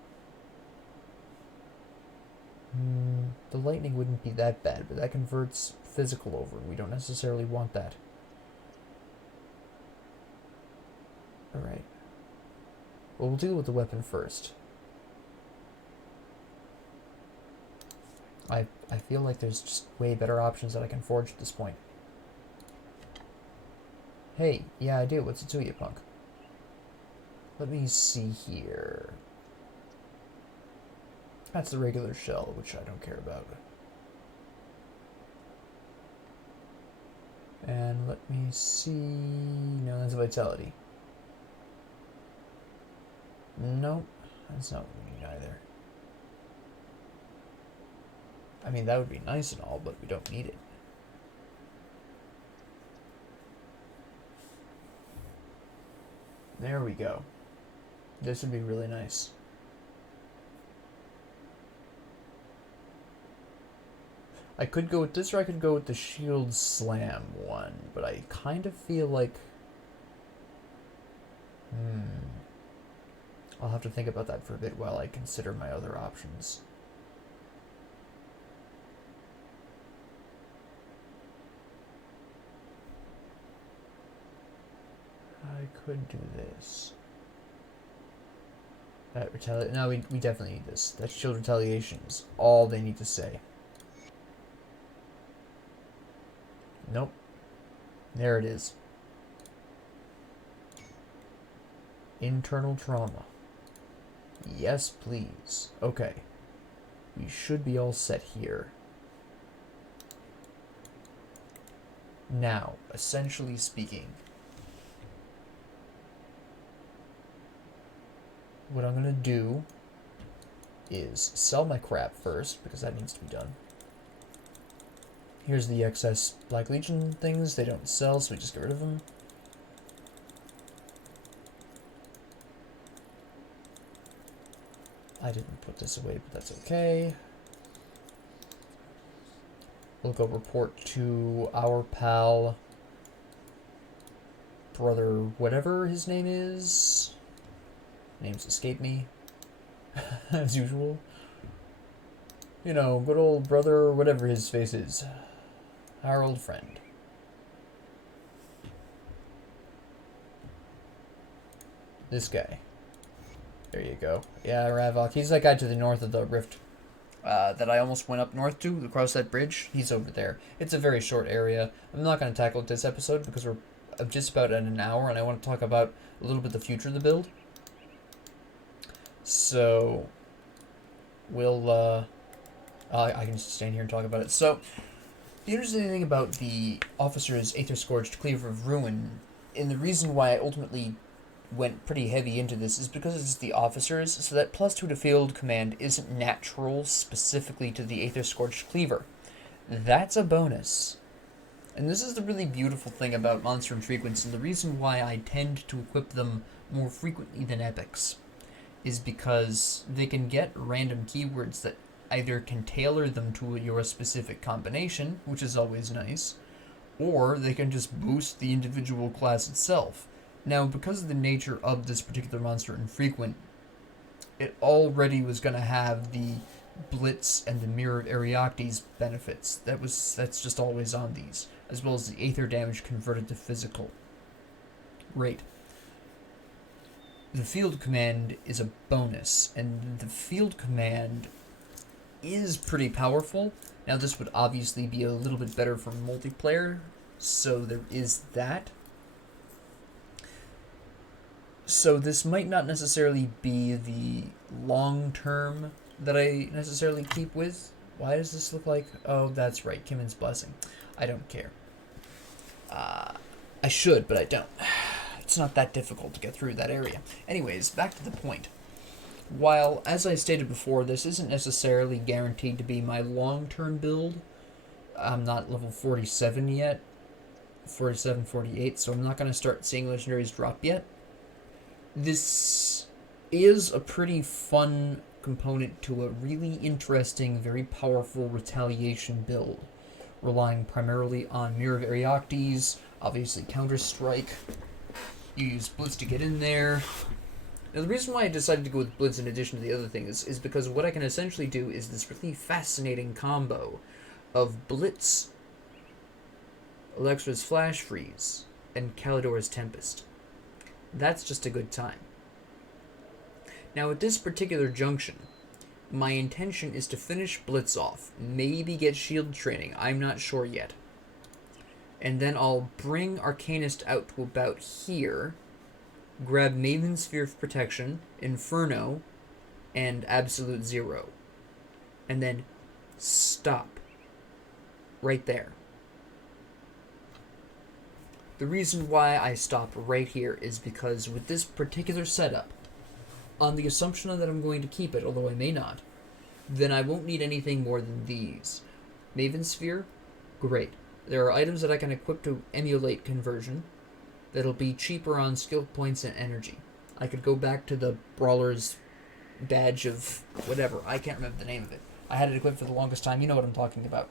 The lightning wouldn't be that bad, but that converts physical over, and we don't necessarily want that. Alright. Well, we'll deal with the weapon first. I feel like there's just way better options that I can forge at this point. Hey, yeah, I do. What's it to you, punk? Let me see here. That's the regular shell, which I don't care about. And let me see... No, that's vitality. Nope, that's not what we need either. I mean, that would be nice and all, but we don't need it. There we go. This would be really nice. I could go with this, or I could go with the Shield Slam one, but I kind of feel like... I'll have to think about that for a bit while I consider my other options. I could do this. That no, we definitely need this. That shield retaliation is all they need to say. Nope. There it is. Internal trauma. Yes, please. Okay. We should be all set here. Now, essentially speaking, what I'm going to do is sell my crap first, because that needs to be done. Here's the excess Black Legion things. They don't sell, so we just get rid of them. I didn't put this away, but that's okay. We'll go report to our pal, brother whatever his name is. Names escape me, as usual. You know, good old brother, whatever his face is. Our old friend. This guy. There you go. Yeah, Ravok. He's that guy to the north of the rift that I almost went up north to, across that bridge. He's over there. It's a very short area. I'm not going to tackle it this episode because we're just about at an hour, and I want to talk about a little bit the future of the build. So, we'll, I can just stand here and talk about it. So, the interesting thing about the officer's Aether Scourged Cleaver of Ruin, and the reason why I ultimately went pretty heavy into this, is because it's the officers, so that +2 to field command isn't natural specifically to the Aether Scourged Cleaver. That's a bonus. And this is the really beautiful thing about Monster and Frequency, and the reason why I tend to equip them more frequently than epics. is because they can get random keywords that either can tailor them to your specific combination, which is always nice, or they can just boost the individual class itself. Now, because of the nature of this particular monster infrequent, it already was going to have the Blitz and the Mirror of Arioctes benefits. That's just always on these, as well as the Aether damage converted to physical. Right. The Field Command is a bonus, and the Field Command is pretty powerful. Now, this would obviously be a little bit better for multiplayer, so there is that. So this might not necessarily be the long-term that I necessarily keep with. Why does this look like... Oh, that's right, Kimmon's Blessing. I don't care. I should, but I don't. It's not that difficult to get through that area. Anyways, back to the point. While, as I stated before, this isn't necessarily guaranteed to be my long-term build, I'm not level 47 yet, 47, 48, so I'm not going to start seeing legendaries drop yet. This is a pretty fun component to a really interesting, very powerful retaliation build, relying primarily on Mirror of Arioctes, obviously Counter-Strike. You use Blitz to get in there. Now, the reason why I decided to go with Blitz in addition to the other things is because what I can essentially do is this really fascinating combo of Blitz, Alexa's Flash Freeze, and Kalidor's Tempest. That's just a good time. Now, at this particular junction, my intention is to finish Blitz off, maybe get shield training, I'm not sure yet. And then I'll bring Arcanist out to about here, grab Maven Sphere of Protection, Inferno, and Absolute Zero. And then stop. Right there. The reason why I stop right here is because with this particular setup, on the assumption that I'm going to keep it, although I may not, then I won't need anything more than these. Maven Sphere, great. There are items that I can equip to emulate conversion that'll be cheaper on skill points and energy. I could go back to the Brawler's badge of whatever. I can't remember the name of it. I had it equipped for the longest time. You know what I'm talking about.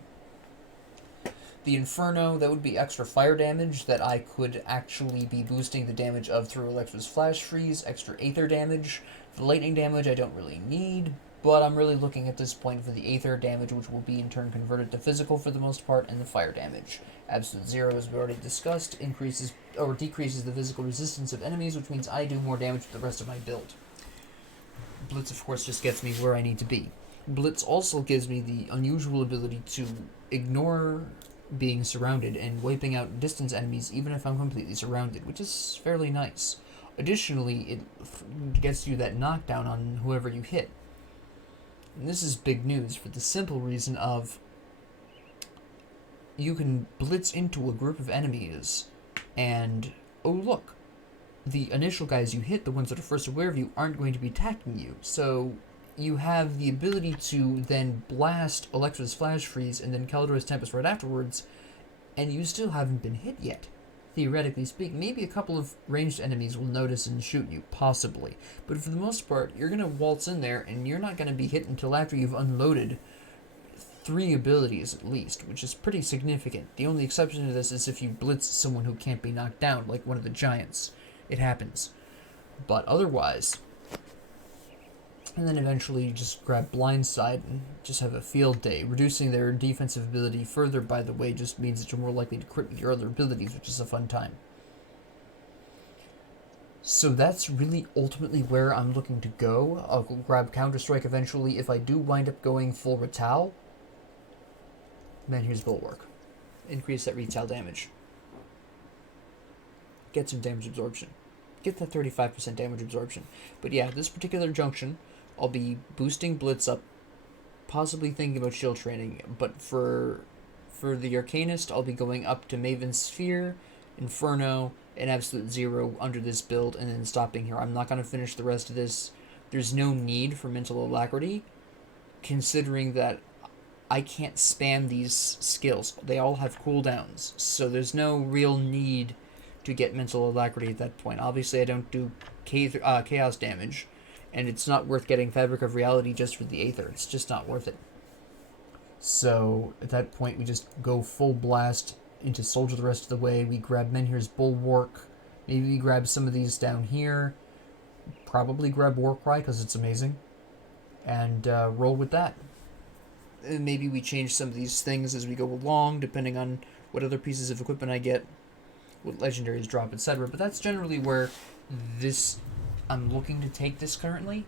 The Inferno, that would be extra fire damage that I could actually be boosting the damage of through Alexa's Flash Freeze, extra Aether damage. The lightning damage I don't really need, but I'm really looking at this point for the Aether damage, which will be in turn converted to physical for the most part, and the fire damage. Absolute Zero, as we already discussed, increases or decreases the physical resistance of enemies, which means I do more damage with the rest of my build. Blitz, of course, just gets me where I need to be. Blitz also gives me the unusual ability to ignore being surrounded and wiping out distance enemies even if I'm completely surrounded, which is fairly nice. Additionally, it gets you that knockdown on whoever you hit. And this is big news for the simple reason of you can blitz into a group of enemies and, oh look, the initial guys you hit, the ones that are first aware of you, aren't going to be attacking you. So you have the ability to then blast Alexa's Flash Freeze and then Kalidor's Tempest right afterwards, and you still haven't been hit yet. Theoretically speaking, maybe a couple of ranged enemies will notice and shoot you, possibly. But for the most part, you're going to waltz in there, and you're not going to be hit until after you've unloaded 3 abilities at least, which is pretty significant. The only exception to this is if you blitz someone who can't be knocked down, like one of the giants. It happens. But otherwise... And then eventually you just grab Blindside and just have a field day. Reducing their defensive ability further, by the way, just means that you're more likely to crit with your other abilities, which is a fun time. So that's really ultimately where I'm looking to go. I'll grab Counter-Strike eventually. If I do wind up going full Retal, then here's Bulwark. Increase that Retal damage. Get some damage absorption. Get that 35% damage absorption. But yeah, this particular junction, I'll be boosting Blitz up, possibly thinking about shield training, but for the Arcanist, I'll be going up to Maven Sphere, Inferno, and Absolute Zero under this build, and then stopping here. I'm not going to finish the rest of this. There's no need for Mental Alacrity, considering that I can't spam these skills. They all have cooldowns, so there's no real need to get Mental Alacrity at that point. Obviously, I don't do chaos damage, And it's not worth getting Fabric of Reality just for the Aether. It's just not worth it. So at that point, we just go full blast into Soldier the rest of the way. We grab Menhir's Bulwark. Maybe we grab some of these down here. Probably grab Warcry because it's amazing. And roll with that. And maybe we change some of these things as we go along, depending on what other pieces of equipment I get, what legendaries drop, etc. But that's generally where I'm looking to take this currently.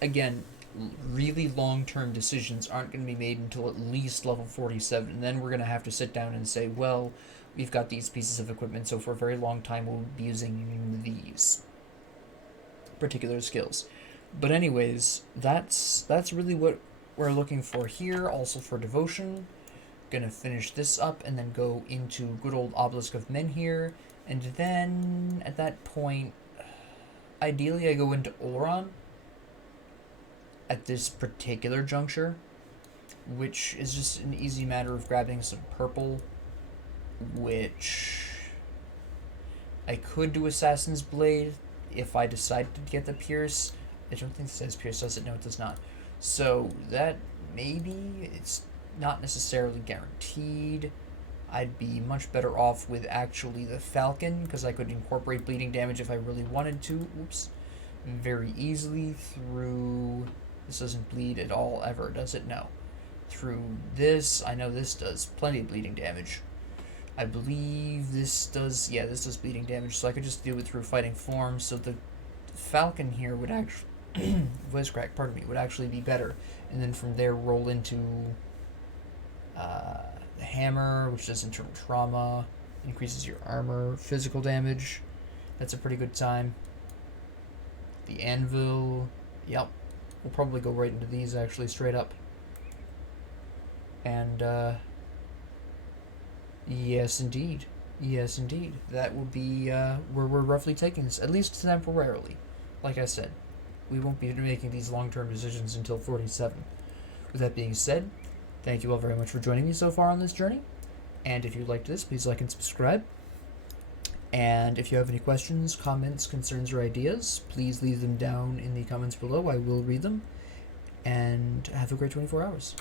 Again, really long-term decisions aren't going to be made until at least level 47, and then we're going to have to sit down and say, well, we've got these pieces of equipment, so for a very long time we'll be using these particular skills. But anyways, that's really what we're looking for here. Also for devotion, gonna finish this up and then go into good old Obelisk of Menhir, and then at that point, ideally I go into Oleron at this particular juncture, which is just an easy matter of grabbing some purple, which I could do Assassin's Blade if I decide to get the Pierce. I don't think it says Pierce, does it? No, it does not. So that maybe it's not necessarily guaranteed. I'd be much better off with actually the Falcon, because I could incorporate bleeding damage if I really wanted to. Oops. Very easily through... This doesn't bleed at all ever, does it? No. Through this, I know this does plenty of bleeding damage. I believe this does... Yeah, this does bleeding damage, so I could just do it through fighting form, so the Falcon here would actually... voice crack, pardon me, would actually be better. And then from there roll into the hammer, which does internal trauma, increases your armor, physical damage. That's a pretty good time. The anvil, yep. We'll probably go right into these actually straight up. And yes indeed. Yes indeed. That will be where we're roughly taking this, at least temporarily. Like I said, we won't be making these long-term decisions until 47. With that being said, thank you all very much for joining me so far on this journey. And if you liked this, please like and subscribe. And if you have any questions, comments, concerns, or ideas, please leave them down in the comments below. I will read them. And have a great 24 hours.